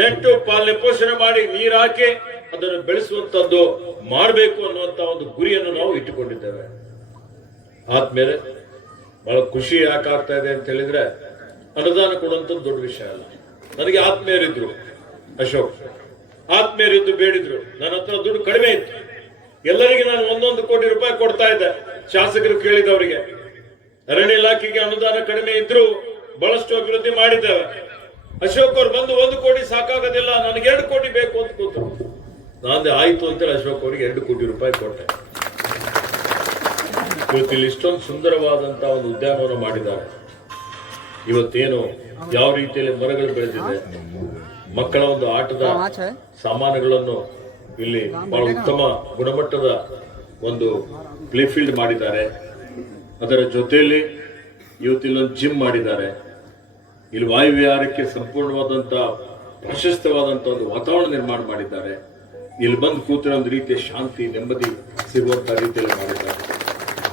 ನೆಟ್ಟು ಪಾಲನೆ ಪೋಷಣೆ ಮಾಡಿ ನೀರು ಹಾಕಿ ಅದನ್ನು ಬೆಳೆಸುವಂತದ್ದು ಮಾಡಬೇಕು ಅನ್ನುವಂತ ಒಂದು ಗುರಿಯನ್ನು ನಾವು ಇಟ್ಟುಕೊಂಡಿದ್ದೇವೆ. ಆದ್ಮೇಲೆ ಬಹಳ ಖುಷಿ ಯಾಕೆ ಆಗ್ತಾ ಇದೆ ಅಂತ ಹೇಳಿದ್ರೆ, ಅನುದಾನ ಕೊಡುವಂಥದ್ದು ದೊಡ್ಡ ವಿಷಯ ಅಲ್ಲ. ನನಗೆ ಆತ್ಮೀಯರಿದ್ರು, ಅಶೋಕ್ ಆತ್ಮೀಯರಿದ್ದು ಬೇಡಿದ್ರು. ನನ್ನ ಹತ್ರ ದುಡ್ಡು ಕಡಿಮೆ ಇತ್ತು. ಎಲ್ಲರಿಗೆ ನಾನು 1 ಕೋಟಿ ರೂಪಾಯಿ ಕೊಡ್ತಾ ಇದ್ದೆ. ಶಾಸಕರು ಕೇಳಿದವರಿಗೆ ಅರಣ್ಯ ಇಲಾಖೆಗೆ ಅನುದಾನ ಕಡಿಮೆ ಇದ್ರು ಬಹಳಷ್ಟು ಅಭಿವೃದ್ಧಿ ಮಾಡಿದ್ದೇವೆ. ಅಶೋಕ್ ಅವ್ರು ಬಂದು 1 ಕೋಟಿ ಸಾಕಾಗೋದಿಲ್ಲ, ನನಗೆ 2 ಕೋಟಿ ಬೇಕು ಅಂತ ಕೂತರು. ನಾನೇ ಆಯ್ತು ಅಂತೇಳಿ ಅಶೋಕ್ ಅವರಿಗೆ 2 ಕೋಟಿ ರೂಪಾಯಿ ಕೊಟ್ಟೆ. ಇವತ್ತು ಇಲ್ಲಿ ಇಷ್ಟೊಂದು ಸುಂದರವಾದಂತಹ ಒಂದು ಉದ್ಯಾನವನ ಮಾಡಿದ್ದಾರೆ. ಇವತ್ತೇನು ಯಾವ ರೀತಿಯಲ್ಲಿ ಮರಗಳು ಬೆಳೆದಿದೆ, ಮಕ್ಕಳ ಒಂದು ಆಟದ ಸಾಮಾನುಗಳನ್ನು ಇಲ್ಲಿ ಬಹಳ ಉತ್ತಮ ಗುಣಮಟ್ಟದ ಒಂದು ಪ್ಲೇ ಫೀಲ್ಡ್ ಮಾಡಿದ್ದಾರೆ. ಅದರ ಜೊತೆಯಲ್ಲಿ ಇವತ್ತು ಇಲ್ಲೊಂದು ಜಿಮ್ ಮಾಡಿದ್ದಾರೆ. ಇಲ್ಲಿ ವಾಯುವಿಹಾರಕ್ಕೆ ಸಂಪೂರ್ಣವಾದಂತ ಪ್ರಶಸ್ತವಾದಂತ ಒಂದು ವಾತಾವರಣ ನಿರ್ಮಾಣ ಮಾಡಿದ್ದಾರೆ. ಇಲ್ಲಿ ಬಂದು ಕೂತಿರೋ ಒಂದು ರೀತಿಯ ಶಾಂತಿ, ನೆಮ್ಮದಿ ಸಿಗುವಂತ ರೀತಿಯಲ್ಲಿ ಮಾಡಿದ್ದಾರೆ.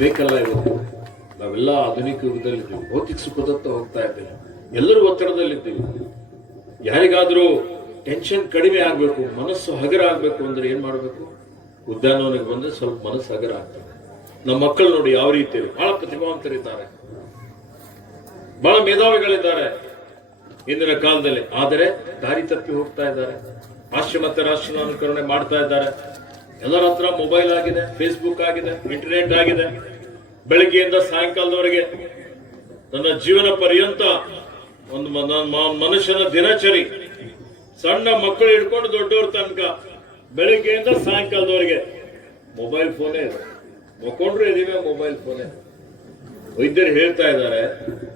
ಬೇಕಲ್ಲ, ಇವತ್ತು ನಾವೆಲ್ಲ ಆಧುನಿಕ ಯುಗದಲ್ಲಿದ್ದೀವಿ, ಭೌತಿಕ ಸುಖದತ್ತ ಹೋಗ್ತಾ ಇದ್ದೇವೆ, ಎಲ್ಲರೂ ಒತ್ತಡದಲ್ಲಿದ್ದೀವಿ. ಯಾರಿಗಾದ್ರೂ ಟೆನ್ಷನ್ ಕಡಿಮೆ ಆಗ್ಬೇಕು, ಮನಸ್ಸು ಹಗರ ಆಗ್ಬೇಕು ಅಂದ್ರೆ ಏನ್ ಮಾಡ್ಬೇಕು? ಉದ್ಯಾನವನಕ್ಕೆ ಬಂದ್ರೆ ಸ್ವಲ್ಪ ಮನಸ್ಸು ಹಗರ ಆಗ್ತದೆ. ನಮ್ಮ ಮಕ್ಕಳು ನೋಡಿ ಯಾವ ರೀತಿಯಲ್ಲಿ ಬಹಳ ಪ್ರತಿಭಾವಂತರಿದ್ದಾರೆ, ಬಹಳ ಮೇಧಾವಿಗಳಿದ್ದಾರೆ ಇಂದಿನ ಕಾಲದಲ್ಲಿ. ಆದರೆ ದಾರಿ ತಪ್ಪಿ ಹೋಗ್ತಾ ಇದ್ದಾರೆ, ಪಾಶ್ಚಿಮಾತ್ಯ ರಾಷ್ಟ್ರದ ಅನುಕರಣೆ ಮಾಡ್ತಾ ಇದ್ದಾರೆ. ಎಲ್ಲರ ಹತ್ರ ಮೊಬೈಲ್ ಆಗಿದೆ, ಫೇಸ್ಬುಕ್ ಆಗಿದೆ, ಇಂಟರ್ನೆಟ್ ಆಗಿದೆ. ಬೆಳಗ್ಗೆಯಿಂದ ಸಾಯಂಕಾಲದವರೆಗೆ ನನ್ನ ಜೀವನ ಪರ್ಯಂತ ಒಂದು ಮನುಷ್ಯನ ದಿನಚರಿ, ಸಣ್ಣ ಮಕ್ಕಳು ಹಿಡ್ಕೊಂಡು ದೊಡ್ಡವ್ರ ತನಕ ಬೆಳಗ್ಗೆಯಿಂದ ಸಾಯಂಕಾಲದವರೆಗೆ ಮೊಬೈಲ್ ಫೋನೇ ಇದೆ. ಮಕ್ಕೊಂಡ್ರು ಇದೀವಿ ಮೊಬೈಲ್ ಫೋನೇ. ವೈದ್ಯರು ಹೇಳ್ತಾ ಇದ್ದಾರೆ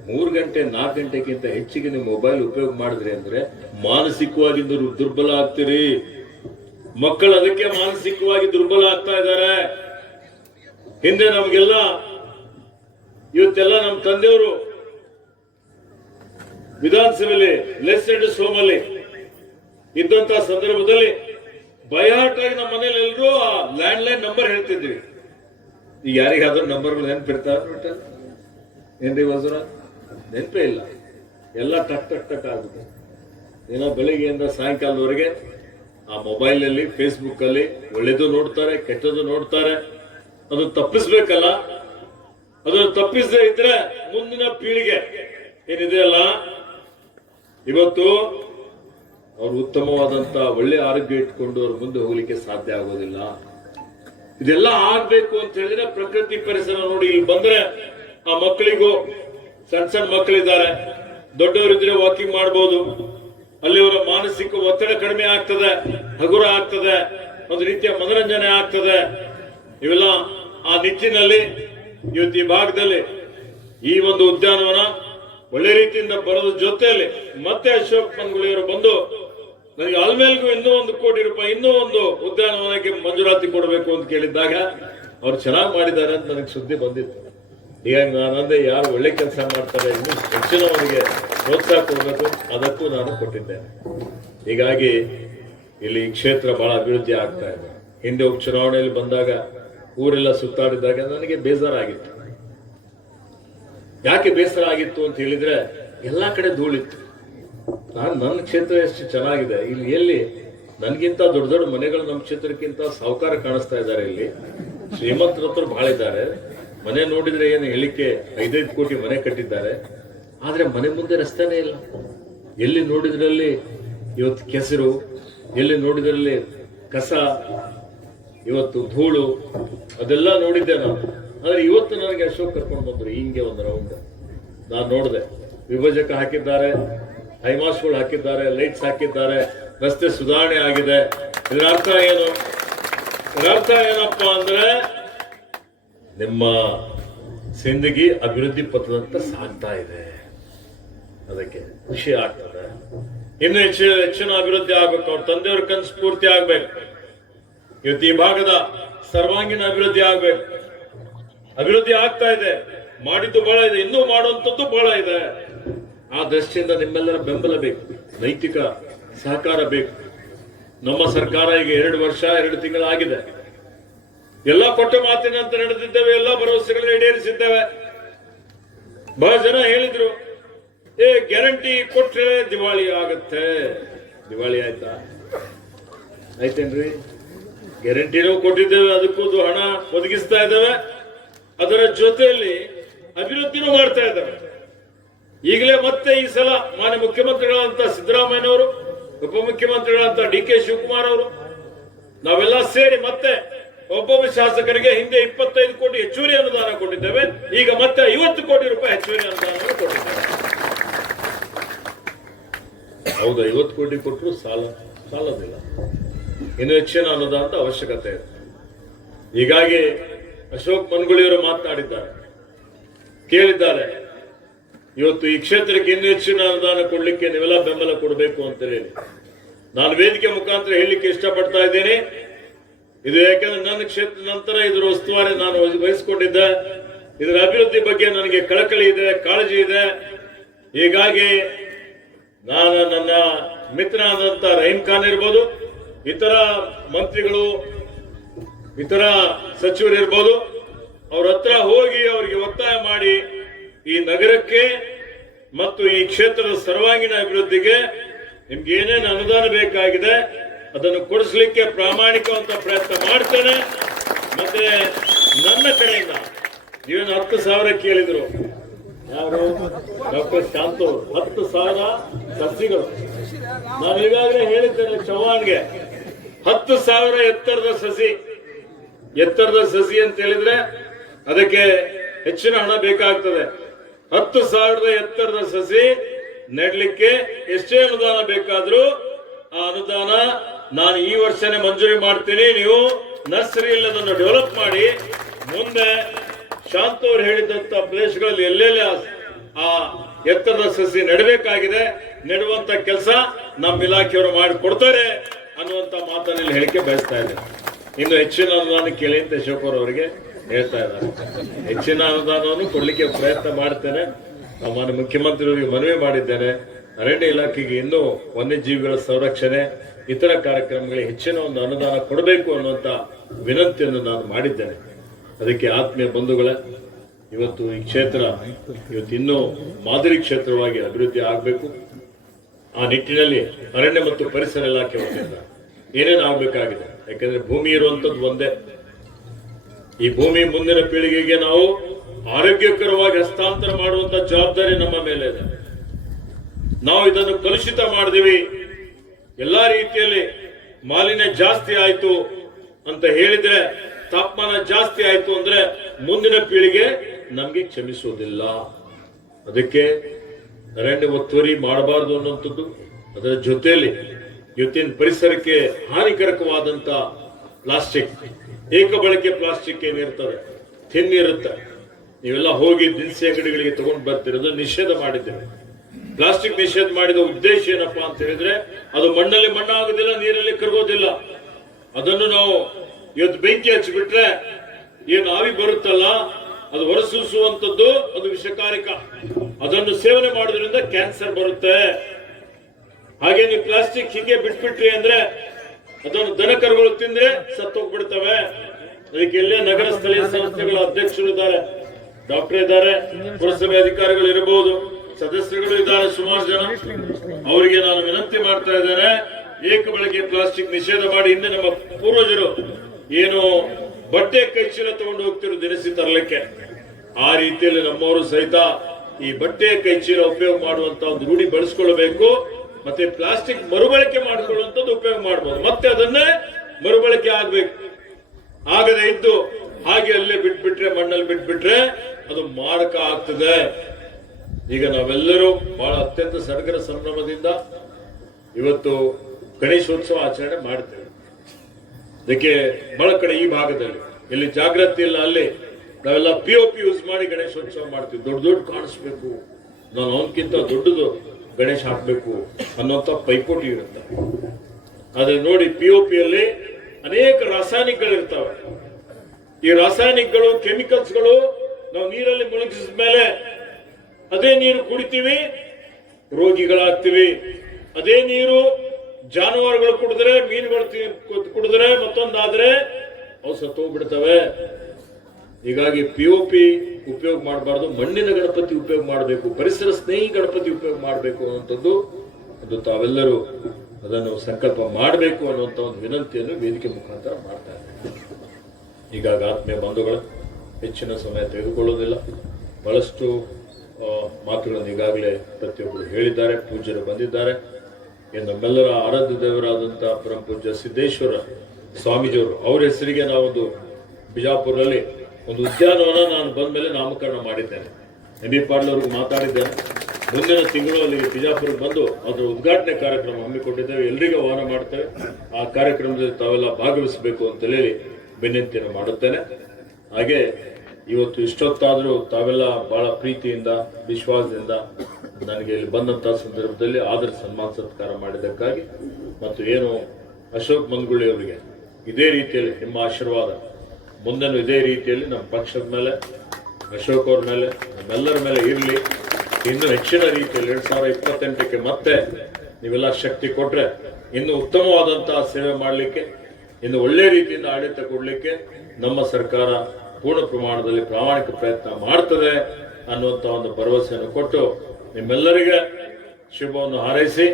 3 ಗಂಟೆ 4 ಗಂಟೆಗಿಂತ ಹೆಚ್ಚಿಗೆ ನೀವು ಮೊಬೈಲ್ ಉಪಯೋಗ ಮಾಡಿದ್ರಿ ಅಂದ್ರೆ ಮಾನಸಿಕವಾಗಿ ದುರ್ಬಲ ಆಗ್ತೀರಿ. ಮಕ್ಕಳು ಅದಕ್ಕೆ ಮಾನಸಿಕವಾಗಿ ದುರ್ಬಲ ಆಗ್ತಾ ಇದ್ದಾರೆ. ಹಿಂದೆ ನಮಗೆಲ್ಲ ಇವತ್ತೆಲ್ಲ ನಮ್ಮ ತಂದೆಯವರು ವಿಧಾನಸಭೆಯಲ್ಲಿ ಲೆಜಿಸ್ಲೇಟಿವ್ ಹೋಮಲ್ಲಿ ಇದ್ದಂತಹ ಸಂದರ್ಭದಲ್ಲಿ ಬಯಾಟಾಗಿ ನಮ್ಮ ಮನೇಲಿ ಎಲ್ಲರೂ ಆ ಲ್ಯಾಂಡ್ ಲೈನ್ ನಂಬರ್ ಹೇಳ್ತಿದ್ವಿ. ಈಗ ಯಾರಿಗಾದ್ರೂ ನಂಬರ್ಗಳು ನೆನಪಿರ್ತಾವ ಏನ್ರಿ ವಸೂರ? ನೆನಪೇ ಇಲ್ಲ. ಎಲ್ಲ ಟಕ್ ಟಕ್ ಟಕ್ ಆಗುತ್ತೆ. ಏನೋ ಬೆಳಿಗ್ಗೆಯಿಂದ ಸಾಯಂಕಾಲದವರೆಗೆ ಆ ಮೊಬೈಲ್ ಅಲ್ಲಿ, ಫೇಸ್ಬುಕ್ ಅಲ್ಲಿ ಒಳ್ಳೇದು ನೋಡ್ತಾರೆ, ಕೆಟ್ಟದ್ದು ನೋಡ್ತಾರೆ. ಅದು ತಪ್ಪಿಸ್ಬೇಕಲ್ಲ. ಅದು ತಪ್ಪಿಸದೇ ಇದ್ರೆ ಮುಂದಿನ ಪೀಳಿಗೆ ಏನಿದೆಯಲ್ಲ, ಇವತ್ತು ಅವ್ರು ಉತ್ತಮವಾದಂತ ಒಳ್ಳೆ ಆರೋಗ್ಯ ಇಟ್ಕೊಂಡು ಅವ್ರ ಮುಂದೆ ಹೋಗ್ಲಿಕ್ಕೆ ಸಾಧ್ಯ ಆಗೋದಿಲ್ಲ. ಇದೆಲ್ಲ ಆಗ್ಬೇಕು ಅಂತ ಹೇಳಿದ್ರೆ ಪ್ರಕೃತಿ ಪರಿಸರ ನೋಡಿ. ಇಲ್ಲಿ ಬಂದ್ರೆ ಆ ಮಕ್ಕಳಿಗೂ, ಸಣ್ಣ ಮಕ್ಕಳಿದ್ದಾರೆ, ದೊಡ್ಡವರಿದ್ರೆ ವಾಕಿಂಗ್ ಮಾಡ್ಬೋದು. ಅಲ್ಲಿ ಅವರ ಮಾನಸಿಕ ಒತ್ತಡ ಕಡಿಮೆ ಆಗ್ತದೆ, ಹಗುರ ಆಗ್ತದೆ, ಒಂದು ರೀತಿಯ ಮನೋರಂಜನೆ ಆಗ್ತದೆ. ಇವೆಲ್ಲ ಆ ನಿಟ್ಟಿನಲ್ಲಿ ಇವತ್ತು ಈ ಭಾಗದಲ್ಲಿ ಈ ಒಂದು ಉದ್ಯಾನವನ ಒಳ್ಳೆ ರೀತಿಯಿಂದ ಬರೋದ್ರ ಜೊತೆಯಲ್ಲಿ ಮತ್ತೆ ಅಶೋಕ್ ಮನ್ಗುಳಿಯವರು ಬಂದು ನನಗೆ ಆಲ್ಮೇಲ್ಗೂ ಇನ್ನೂ 1 ಕೋಟಿ ರೂಪಾಯಿ ಇನ್ನೂ ಒಂದು ಉದ್ಯಾನವನಕ್ಕೆ ಮಂಜೂರಾತಿ ಕೊಡಬೇಕು ಅಂತ ಕೇಳಿದ್ದಾಗ ಅವ್ರು ಚೆನ್ನಾಗಿ ಮಾಡಿದ್ದಾರೆ ಅಂತ ನನಗೆ ಸುದ್ದಿ ಬಂದಿತ್ತು. ಹೀಗಾಗಿ ನಾನಂದ್ರೆ ಯಾರು ಒಳ್ಳೆ ಕೆಲಸ ಮಾಡ್ತಾರೆ ಇನ್ನೂ ಹೆಚ್ಚಿನವರಿಗೆ ಪ್ರೋತ್ಸಾಹ ಕೊಡಬೇಕು, ಅದಕ್ಕೂ ನಾನು ಕೊಟ್ಟಿದ್ದೇನೆ. ಹೀಗಾಗಿ ಇಲ್ಲಿ ಈ ಕ್ಷೇತ್ರ ಬಹಳ ಅಭಿವೃದ್ಧಿ ಆಗ್ತಾ ಇದೆ. ಹಿಂದೆ ಚುನಾವಣೆಯಲ್ಲಿ ಬಂದಾಗ ಊರೆಲ್ಲ ಸುತ್ತಾಡಿದಾಗ ನನಗೆ ಬೇಸರಾಗಿತ್ತು. ಯಾಕೆ ಬೇಸರ ಆಗಿತ್ತು ಅಂತ ಹೇಳಿದ್ರೆ ಎಲ್ಲಾ ಕಡೆ ಧೂಳಿತ್ತು. ನನ್ನ ಕ್ಷೇತ್ರ ಎಷ್ಟು ಚೆನ್ನಾಗಿದೆ, ಇಲ್ಲಿ ಎಲ್ಲಿ ನನ್ಗಿಂತ ದೊಡ್ಡ ದೊಡ್ಡ ಮನೆಗಳು ನಮ್ಮ ಕ್ಷೇತ್ರಕ್ಕಿಂತ ಸಾಹುಕಾರ ಕಾಣಿಸ್ತಾ ಇದ್ದಾರೆ. ಇಲ್ಲಿ ಶ್ರೀಮಂತರ ಹತ್ರ ಬಹಳ ಇದ್ದಾರೆ. ಮನೆ ನೋಡಿದ್ರೆ ಏನು ಹೇಳಿಕೆ 5-5 ಕೋಟಿ ಮನೆ ಕಟ್ಟಿದ್ದಾರೆ. ಆದ್ರೆ ಮನೆ ಮುಂದೆ ರಸ್ತೆನೇ ಇಲ್ಲ. ಎಲ್ಲಿ ನೋಡಿದ್ರಲ್ಲಿ ಇವತ್ತು ಕೆಸರು, ಎಲ್ಲಿ ನೋಡಿದ್ರಲ್ಲಿ ಕಸ, ಇವತ್ತು ಧೂಳು, ಅದೆಲ್ಲ ನೋಡಿದ್ದೆ ನಾನು. ಆದ್ರೆ ಇವತ್ತು ನನಗೆ ಅಶೋಕ್ ಕರ್ಕೊಂಡು ಬಂದ್ರು ಹಿಂಗೆ ಒಂದು ರೌಂಡ್. ನಾನು ನೋಡಿದೆ, ವಿಭಜಕ ಹಾಕಿದ್ದಾರೆ, ಹೈಮಾಸ್ಗಳು ಹಾಕಿದ್ದಾರೆ, ಲೈಟ್ಸ್ ಹಾಕಿದ್ದಾರೆ, ರಸ್ತೆ ಸುಧಾರಣೆ ಆಗಿದೆ. ಇದರ ಅರ್ಥ ಏನು? ಇದರ ಅರ್ಥ ಏನಪ್ಪಾ ಅಂದ್ರೆ ನಿಮ್ಮ ಸಿಂದಗಿ ಅಭಿವೃದ್ಧಿ ಪಥದಂತ ಸಾಗ್ತಾ ಇದೆ. ಅದಕ್ಕೆ ಖುಷಿ ಆಗ್ತದೆ. ಇನ್ನು ಹೆಚ್ಚಿನ ಅಭಿವೃದ್ಧಿ ಆಗ್ಬೇಕು. ಅವ್ರ ತಂದೆಯವ್ರ ಕನಸು ಪೂರ್ತಿ ಆಗ್ಬೇಕು. ಇವತ್ತು ಈ ಭಾಗದ ಸರ್ವಾಂಗೀಣ ಅಭಿವೃದ್ಧಿ ಆಗ್ಬೇಕು. ಅಭಿವೃದ್ಧಿ ಆಗ್ತಾ ಇದೆ, ಮಾಡಿದ್ದು ಬಹಳ ಇದೆ, ಇನ್ನೂ ಮಾಡುವಂಥದ್ದು ಬಹಳ ಇದೆ. ಆ ದೃಷ್ಟಿಯಿಂದ ನಿಮ್ಮೆಲ್ಲರ ಬೆಂಬಲ ಬೇಕು, ನೈತಿಕ ಸಹಕಾರ ಬೇಕು. ನಮ್ಮ ಸರ್ಕಾರ ಈಗ 2 ವರ್ಷ 2 ತಿಂಗಳಾಗಿದೆ. ಎಲ್ಲ ಕೊಟ್ಟ ಮಾತಿನಂತೆ ನಡೆದಿದ್ದೇವೆ, ಎಲ್ಲ ಭರವಸೆಗಳನ್ನ ಈಡೇರಿಸಿದ್ದೇವೆ. ಬಹಳ ಜನ ಹೇಳಿದ್ರು, ಗ್ಯಾರಂಟಿ ಕೊಟ್ರೆ ದಿವಾಳಿ ಆಗತ್ತೆ. ದಿವಾಳಿ ಆಯ್ತಾ? ಆಯ್ತೇನ್ರಿ? ಗ್ಯಾರಂಟಿನೂ ಕೊಟ್ಟಿದ್ದೇವೆ, ಅದಕ್ಕೂ ಹಣ ಒದಗಿಸ್ತಾ ಇದ್ದೇವೆ, ಅದರ ಜೊತೆಯಲ್ಲಿ ಅಭಿವೃದ್ಧಿನೂ ಮಾಡ್ತಾ ಇದ್ದೇವೆ. ಈಗಲೇ ಮತ್ತೆ ಈ ಸಲ ಮಾನ್ಯ ಮುಖ್ಯಮಂತ್ರಿಗಳಂತ ಸಿದ್ದರಾಮಯ್ಯನವರು, ಉಪಮುಖ್ಯಮಂತ್ರಿಗಳಂತ ಡಿ.ಕೆ. ಶಿವಕುಮಾರ್ ಅವರು, ನಾವೆಲ್ಲ ಸೇರಿ ಮತ್ತೆ ಒಬ್ಬೊಬ್ಬ ಶಾಸಕರಿಗೆ ಹಿಂದೆ 25 ಕೋಟಿ ಹೆಚ್ಚುವರಿ ಅನುದಾನ ಕೊಟ್ಟಿದ್ದೇವೆ. ಈಗ ಮತ್ತೆ 50 ಕೋಟಿ ರೂಪಾಯಿ ಹೆಚ್ಚುವರಿ ಅನುದಾನವನ್ನು ಕೊಟ್ಟಿದ್ದೇವೆ. ಹೌದು, 50 ಕೋಟಿ ಕೊಟ್ಟರು ಸಾಲದಿಲ್ಲ, ಇನ್ನು ಹೆಚ್ಚಿನ ಅನುದಾನದ ಅವಶ್ಯಕತೆ ಇದೆ. ಹೀಗಾಗಿ ಅಶೋಕ್ ಮನ್ಗುಳಿಯವರು ಮಾತನಾಡಿದ್ದಾರೆ, ಕೇಳಿದ್ದಾರೆ, ಇವತ್ತು ಈ ಕ್ಷೇತ್ರಕ್ಕೆ ಇನ್ನೂ ಹೆಚ್ಚಿನ ಅನುದಾನ ಕೊಡ್ಲಿಕ್ಕೆ ನೀವೆಲ್ಲ ಬೆಂಬಲ ಕೊಡಬೇಕು ಅಂತ ಹೇಳಿ ನಾನು ವೇದಿಕೆ ಮುಖಾಂತರ ಹೇಳಲಿಕ್ಕೆ ಇಷ್ಟಪಡ್ತಾ ಇದ್ದೇನೆ. ಇದು ಯಾಕಂದ್ರೆ ನನ್ನ ಕ್ಷೇತ್ರ ನಂತರ ಇದರ ಉಸ್ತುವಾರಿ ನಾನು ವಹಿಸಿಕೊಂಡಿದ್ದೆ. ಇದರ ಅಭಿವೃದ್ಧಿ ಬಗ್ಗೆ ನನಗೆ ಕಳಕಳಿ ಇದೆ, ಕಾಳಜಿ ಇದೆ. ಹೀಗಾಗಿ ನಾನು ನನ್ನ ಮಿತ್ರನಾದಂತ ರಹೀಂ ಖಾನ್ ಇರ್ಬೋದು, ಇತರ ಮಂತ್ರಿಗಳು, ಇತರ ಸಚಿವರು ಇರ್ಬೋದು, ಅವ್ರ ಹತ್ರ ಹೋಗಿ ಅವರಿಗೆ ಒತ್ತಾಯ ಮಾಡಿ ಈ ನಗರಕ್ಕೆ ಮತ್ತು ಈ ಕ್ಷೇತ್ರದ ಸರ್ವಾಂಗೀಣ ಅಭಿವೃದ್ಧಿಗೆ ನಿಮ್ಗೆ ಏನೇನು ಅನುದಾನ ಬೇಕಾಗಿದೆ ಅದನ್ನು ಕೊಡಿಸ್ಲಿಕ್ಕೆ ಪ್ರಾಮಾಣಿಕವಂತ ಪ್ರಯತ್ನ ಮಾಡ್ತೇನೆ. ಮತ್ತೆ ನನ್ನ ಕಡೆಯಿಂದ ನೀವೇನು 10,000 ಕೇಳಿದ್ರು, ಯಾರು? ಡಾಕ್ಟರ್ ಶಾಂತ್ ಅವರು 10,000 ಸಸಿಗಳು. ನಾನು ಈಗಾಗಲೇ ಹೇಳಿದ್ದೇನೆ ಚವ್ಹಾಣ್ಗೆ, 10,000 ಎತ್ತರದ ಸಸಿ ಅಂತ ಹೇಳಿದ್ರೆ ಅದಕ್ಕೆ ಹೆಚ್ಚಿನ ಹಣ ಬೇಕಾಗ್ತದೆ. 10,000 ಎತ್ತರದ ಸಸಿ ನೆಡ್ಲಿಕ್ಕೆ ಎಷ್ಟೇ ಅನುದಾನ ಬೇಕಾದ್ರೂ ಆ ಅನುದಾನ ನಾನು ಈ ವರ್ಷನೇ ಮಂಜೂರಿ ಮಾಡ್ತೀನಿ. ನೀವು ನರ್ಸರಿಯಲ್ಲಿ ಅದನ್ನು ಡೆವಲಪ್ ಮಾಡಿ ಮುಂದೆ ಶಾಂತ್ ಅವರು ಹೇಳಿದಂತ ಪ್ರದೇಶಗಳಲ್ಲಿ ಎಲ್ಲೆಲ್ಲಿ ಆ ಎತ್ತರದ ಸಸಿ ನೆಡಬೇಕಾಗಿದೆ, ನೆಡುವಂತ ಕೆಲಸ ನಮ್ಮ ಇಲಾಖೆಯವರು ಮಾಡಿ ಕೊಡ್ತಾರೆ ಅನ್ನುವಂತ ಮಾತನ್ನು ಹೇಳಿಕೆ ಬಯಸ್ತಾ ಇದ್ದೇನೆ. ಇನ್ನು ಹೆಚ್ಚಿನ ಅನುದಾನ ಕೇಳಿ ಅಂತ ಅಶೋಕ್ ಅವರಿಗೆ ಹೇಳ್ತಾ ಇದ್ದಾರೆ. ಹೆಚ್ಚಿನ ಅನುದಾನವನ್ನು ಕೊಡ್ಲಿಕ್ಕೆ ಪ್ರಯತ್ನ ಮಾಡ್ತೇನೆ. ಮಾನ್ಯ ಮುಖ್ಯಮಂತ್ರಿಯವರಿಗೆ ಮನವಿ ಮಾಡಿದ್ದೇನೆ, ಅರಣ್ಯ ಇಲಾಖೆಗೆ ಇನ್ನೂ ವನ್ಯಜೀವಿಗಳ ಸಂರಕ್ಷಣೆ ಇತರ ಕಾರ್ಯಕ್ರಮಗಳಿಗೆ ಹೆಚ್ಚಿನ ಒಂದು ಅನುದಾನ ಕೊಡಬೇಕು ಅನ್ನುವಂತ ವಿನಂತಿಯನ್ನು ನಾನು ಮಾಡಿದ್ದೇನೆ. ಅದಕ್ಕೆ ಆತ್ಮೀಯ ಬಂಧುಗಳೇ, ಇವತ್ತು ಈ ಕ್ಷೇತ್ರ ಇವತ್ತು ಇನ್ನೂ ಮಾದರಿ ಕ್ಷೇತ್ರವಾಗಿ ಅಭಿವೃದ್ಧಿ ಆಗಬೇಕು. ಆ ನಿಟ್ಟಿನಲ್ಲಿ ಅರಣ್ಯ ಮತ್ತು ಪರಿಸರ ಇಲಾಖೆ ವತಿಯಿಂದ ಏನೇನು ಆಗಬೇಕಾಗಿದೆ, ಯಾಕಂದ್ರೆ ಭೂಮಿ ಇರುವಂತದ್ದು ಒಂದೇ. ಈ ಭೂಮಿ ಮುಂದಿನ ಪೀಳಿಗೆಗೆ ನಾವು ಆರೋಗ್ಯಕರವಾಗಿ ಹಸ್ತಾಂತರ ಮಾಡುವಂತ ಜವಾಬ್ದಾರಿ ನಮ್ಮ ಮೇಲೆ ಇದೆ. ನಾವು ಇದನ್ನು ಕಲುಷಿತ ಮಾಡಿದೀವಿ, ಎಲ್ಲಾ ರೀತಿಯಲ್ಲಿ ಮಾಲಿನ್ಯ ಜಾಸ್ತಿ ಆಯ್ತು ಅಂತ ಹೇಳಿದ್ರೆ, ತಾಪಮಾನ ಜಾಸ್ತಿ ಆಯ್ತು ಅಂದ್ರೆ ಮುಂದಿನ ಪೀಳಿಗೆ ನಮ್ಗೆ ಕ್ಷಮಿಸುವುದಿಲ್ಲ. ಅದಕ್ಕೆ ಅರಣ್ಯ ಒತ್ತುವರಿ ಮಾಡಬಾರದು ಅನ್ನುವಂಥದ್ದು. ಅದರ ಜೊತೆಯಲ್ಲಿ ಇವತ್ತಿನ ಪರಿಸರಕ್ಕೆ ಹಾನಿಕರಕವಾದಂತ ಪ್ಲಾಸ್ಟಿಕ್, ಏಕ ಬಳಕೆ ಪ್ಲಾಸ್ಟಿಕ್ ಏನಿರ್ತದೆ, ತಿನ್ನಿರುತ್ತೆ, ನೀವೆಲ್ಲ ಹೋಗಿ ದಿನಸಿ ಅಂಗಡಿಗಳಿಗೆ ತಗೊಂಡು ಬರ್ತಿರೋದು ನಿಷೇಧ ಮಾಡಿದ್ದೇವೆ. ಪ್ಲಾಸ್ಟಿಕ್ ನಿಷೇಧ ಮಾಡಿದ ಉದ್ದೇಶ ಏನಪ್ಪಾ ಅಂತ ಹೇಳಿದ್ರೆ, ಅದು ಮಣ್ಣಲ್ಲಿ ಮಣ್ಣಾಗೋದಿಲ್ಲ, ನೀರಲ್ಲಿ ಕರಗೋದಿಲ್ಲ. ಅದನ್ನು ನಾವು ಇವತ್ತು ಬೆಂಕಿ ಹಚ್ಚಿಬಿಟ್ರೆ ಏನು ಆವಿ ಬರುತ್ತಲ್ಲ, ಅದು ಹೊರಸೂಸುವಂತದ್ದು, ಅದು ವಿಷಕಾರಕ. ಅದನ್ನು ಸೇವನೆ ಮಾಡೋದ್ರಿಂದ ಕ್ಯಾನ್ಸರ್ ಬರುತ್ತೆ. ಹಾಗೆ ನೀವು ಪ್ಲಾಸ್ಟಿಕ್ ಹೀಗೆ ಬಿಟ್ಬಿಟ್ರಿ ಅಂದ್ರೆ ಅದನ್ನು ದನ ಕರುಗಳು ತಿಂದ್ರೆ ಸತ್ತೋಗ್ಬಿಡ್ತವೆ. ಅದಕ್ಕೆ ಎಲ್ಲೇ ನಗರ ಸ್ಥಳೀಯ ಸಂಸ್ಥೆಗಳ ಅಧ್ಯಕ್ಷರು ಇದ್ದಾರೆ, ಡಾಕ್ಟರ್ ಇದ್ದಾರೆ, ಪುರಸಭೆ ಅಧಿಕಾರಿಗಳು ಇರಬಹುದು, ಸದಸ್ಯರುಗಳು ಇದ್ದಾರೆ, ಸುಮಾರು ಜನ. ಅವರಿಗೆ ನಾನು ವಿನಂತಿ ಮಾಡ್ತಾ ಇದ್ದೇನೆ, ಏಕ ಬಳಕೆ ಪ್ಲಾಸ್ಟಿಕ್ ನಿಷೇಧ ಮಾಡಿ. ಹಿಂದೆ ನಮ್ಮ ಪೂರ್ವಜರು ಏನು ಬಟ್ಟೆ ಕೈಚೀಲ ತಗೊಂಡು ಹೋಗ್ತಿರು ದಿನಸಿ ತರಲಿಕ್ಕೆ, ಆ ರೀತಿಯಲ್ಲಿ ನಮ್ಮವರು ಸಹಿತ ಈ ಬಟ್ಟೆ ಕೈಚೀಲ ಉಪಯೋಗ ಮಾಡುವಂತ ಒಂದು ರೂಢಿ ಬೆಳೆಸ್ಕೊಳ್ಬೇಕು. ಮತ್ತೆ ಪ್ಲಾಸ್ಟಿಕ್ ಮರುಬಳಕೆ ಮಾಡಿಕೊಳ್ಳುವಂಥದ್ದು ಉಪಯೋಗ ಮಾಡಬಹುದು, ಮತ್ತೆ ಅದನ್ನೇ ಮರುಬಳಕೆ ಆಗ್ಬೇಕು. ಆಗದೆ ಇದ್ದು ಹಾಗೆ ಅಲ್ಲೇ ಬಿಟ್ಬಿಟ್ರೆ, ಮಣ್ಣಲ್ಲಿ ಬಿಟ್ಬಿಟ್ರೆ ಅದು ಮಾರಕ ಆಗ್ತದೆ. ಈಗ ನಾವೆಲ್ಲರೂ ಬಹಳ ಅತ್ಯಂತ ಸಡಗರ ಸಂಭ್ರಮದಿಂದ ಇವತ್ತು ಗಣೇಶೋತ್ಸವ ಆಚರಣೆ ಮಾಡ್ತೇವೆ. ಅದಕ್ಕೆ ಬಹಳ ಕಡೆ ಈ ಭಾಗದಲ್ಲಿ ಎಲ್ಲಿ ಜಾಗೃತಿ ಇಲ್ಲ ಅಲ್ಲಿ ನಾವೆಲ್ಲ POP ಯೂಸ್ ಮಾಡಿ ಗಣೇಶೋತ್ಸವ ಮಾಡ್ತೀವಿ. ದೊಡ್ಡ ದೊಡ್ಡ ಕಾಣಿಸ್ಬೇಕು, ನಾನು ಅವನಕ್ಕಿಂತ ದೊಡ್ಡದು ಗಣೇಶ ಹಾಕ್ಬೇಕು ಅನ್ನೋಂಥ ಪೈಪೋಟಿ ಇರುತ್ತೆ. ಆದ್ರೆ ನೋಡಿ POP ಯಲ್ಲಿ ಅನೇಕ ರಾಸಾಯನಿಕಗಳಿರ್ತವೆ. ಈ ರಾಸಾಯನಿಕಗಳು, ಕೆಮಿಕಲ್ಸ್ಗಳು ನಾವು ನೀರಲ್ಲಿ ಮುಳುಗಿಸಿದ ಮೇಲೆ ಅದೇ ನೀರು ಕುಡಿತೀವಿ, ರೋಗಿಗಳಾಗ್ತೀವಿ. ಅದೇ ನೀರು ಜಾನುವಾರುಗಳು ಕುಡಿದ್ರೆ, ಮೀನುಗಳು ಕುಡಿದ್ರೆ, ಮತ್ತೊಂದಾದ್ರೆ ಅವು ಸತ್ತೋಗ್ಬಿಡ್ತವೆ. ಹೀಗಾಗಿ POP ಉಪಯೋಗ ಮಾಡಬಾರ್ದು, ಮಣ್ಣಿನ ಗಣಪತಿ ಉಪಯೋಗ ಮಾಡಬೇಕು, ಪರಿಸರ ಸ್ನೇಹಿ ಗಣಪತಿ ಉಪಯೋಗ ಮಾಡಬೇಕು ಅನ್ನುವಂಥದ್ದು ಅದು ತಾವೆಲ್ಲರೂ ಅದನ್ನು ಸಂಕಲ್ಪ ಮಾಡಬೇಕು ಅನ್ನುವಂಥ ಒಂದು ವಿನಂತಿಯನ್ನು ವೇದಿಕೆ ಮುಖಾಂತರ ಮಾಡ್ತಾ ಇದ್ದಾರೆ. ಹೀಗಾಗಿ ಆತ್ಮೀಯ ಬಂಧುಗಳು, ಹೆಚ್ಚಿನ ಸಮಯ ತೆಗೆದುಕೊಳ್ಳೋದಿಲ್ಲ. ಬಹಳಷ್ಟು ಮಾತುಗಳನ್ನು ಈಗಾಗಲೇ ಪ್ರತಿಯೊಬ್ಬರು ಹೇಳಿದ್ದಾರೆ, ಪೂಜ್ಯರು ಬಂದಿದ್ದಾರೆ. ನಮ್ಮೆಲ್ಲರ ಆರಾಧ್ಯ ದೇವರಾದಂತಹ ಪರಮ ಪೂಜ್ಯ ಸಿದ್ದೇಶ್ವರ ಸ್ವಾಮೀಜಿಯವರು ಅವರ ಹೆಸರಿಗೆ ನಾವೊಂದು ಬಿಜಾಪುರದಲ್ಲಿ ಒಂದು ಉದ್ಯಾನವನ ನಾನು ಬಂದ ಮೇಲೆ ನಾಮಕರಣ ಮಾಡಿದ್ದೇನೆ. MB ಪಾಟೀಲ್ ಅವ್ರಿಗೆ ಮಾತಾಡಿದ್ದೇನೆ. ಮುಂದಿನ ತಿಂಗಳು ಅಲ್ಲಿ ಬಿಜಾಪುರಕ್ಕೆ ಬಂದು ಅದರ ಉದ್ಘಾಟನೆ ಕಾರ್ಯಕ್ರಮ ಹಮ್ಮಿಕೊಂಡಿದ್ದೇವೆ. ಎಲ್ರಿಗೂ ಆಹ್ವಾನ ಮಾಡ್ತೇವೆ. ಆ ಕಾರ್ಯಕ್ರಮದಲ್ಲಿ ತಾವೆಲ್ಲ ಭಾಗವಹಿಸಬೇಕು ಅಂತ ಹೇಳಿ ವಿನಂತಿಯನ್ನು ಮಾಡುತ್ತೇನೆ. ಹಾಗೆ ಇವತ್ತು ಇಷ್ಟೊತ್ತಾದರೂ ತಾವೆಲ್ಲ ಬಹಳ ಪ್ರೀತಿಯಿಂದ, ವಿಶ್ವಾಸದಿಂದ ನನಗೆ ಇಲ್ಲಿ ಬಂದಂತಹ ಸಂದರ್ಭದಲ್ಲಿ ಆದರ ಸನ್ಮಾನ ಸತ್ಕಾರ ಮಾಡಿದ್ದಕ್ಕಾಗಿ ಮತ್ತು ಏನು ಅಶೋಕ್ ಮಂದಗುಳಿ ಅವರಿಗೆ ಇದೇ ರೀತಿಯಲ್ಲಿ ನಿಮ್ಮ ಆಶೀರ್ವಾದ ಮುಂದೆನೂ ಇದೇ ರೀತಿಯಲ್ಲಿ ನಮ್ಮ ಪಕ್ಷದ ಮೇಲೆ, ಅಶೋಕ್ ಅವ್ರ ಮೇಲೆ, ನಮ್ಮೆಲ್ಲರ ಮೇಲೆ ಇರಲಿ. ಇನ್ನು ಹೆಚ್ಚಿನ ರೀತಿಯಲ್ಲಿ 2028ಕ್ಕೆ ಮತ್ತೆ ನೀವೆಲ್ಲ ಶಕ್ತಿ ಕೊಟ್ರೆ ಇನ್ನು ಉತ್ತಮವಾದಂತಹ ಸೇವೆ ಮಾಡಲಿಕ್ಕೆ, ಇನ್ನು ಒಳ್ಳೆ ರೀತಿಯಿಂದ ಆಡಳಿತ ಕೊಡಲಿಕ್ಕೆ ನಮ್ಮ ಸರ್ಕಾರ ಪೂರ್ಣ ಪ್ರಮಾಣದಲ್ಲಿ ಪ್ರಾಮಾಣಿಕ ಪ್ರಯತ್ನ ಮಾಡ್ತದೆ ಅನ್ನುವಂಥ ಒಂದು ಭರವಸೆಯನ್ನು ಕೊಟ್ಟು ನಿಮ್ಮೆಲ್ಲರಿಗೆ ಶುಭವನ್ನು ಹಾರೈಸಿ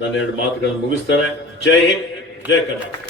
ನನ್ನ 2 ಮಾತುಗಳನ್ನು ಮುಗಿಸ್ತೇನೆ. ಜೈ ಹಿಂದ್, ಜೈ ಕರ್ನಾಟಕ.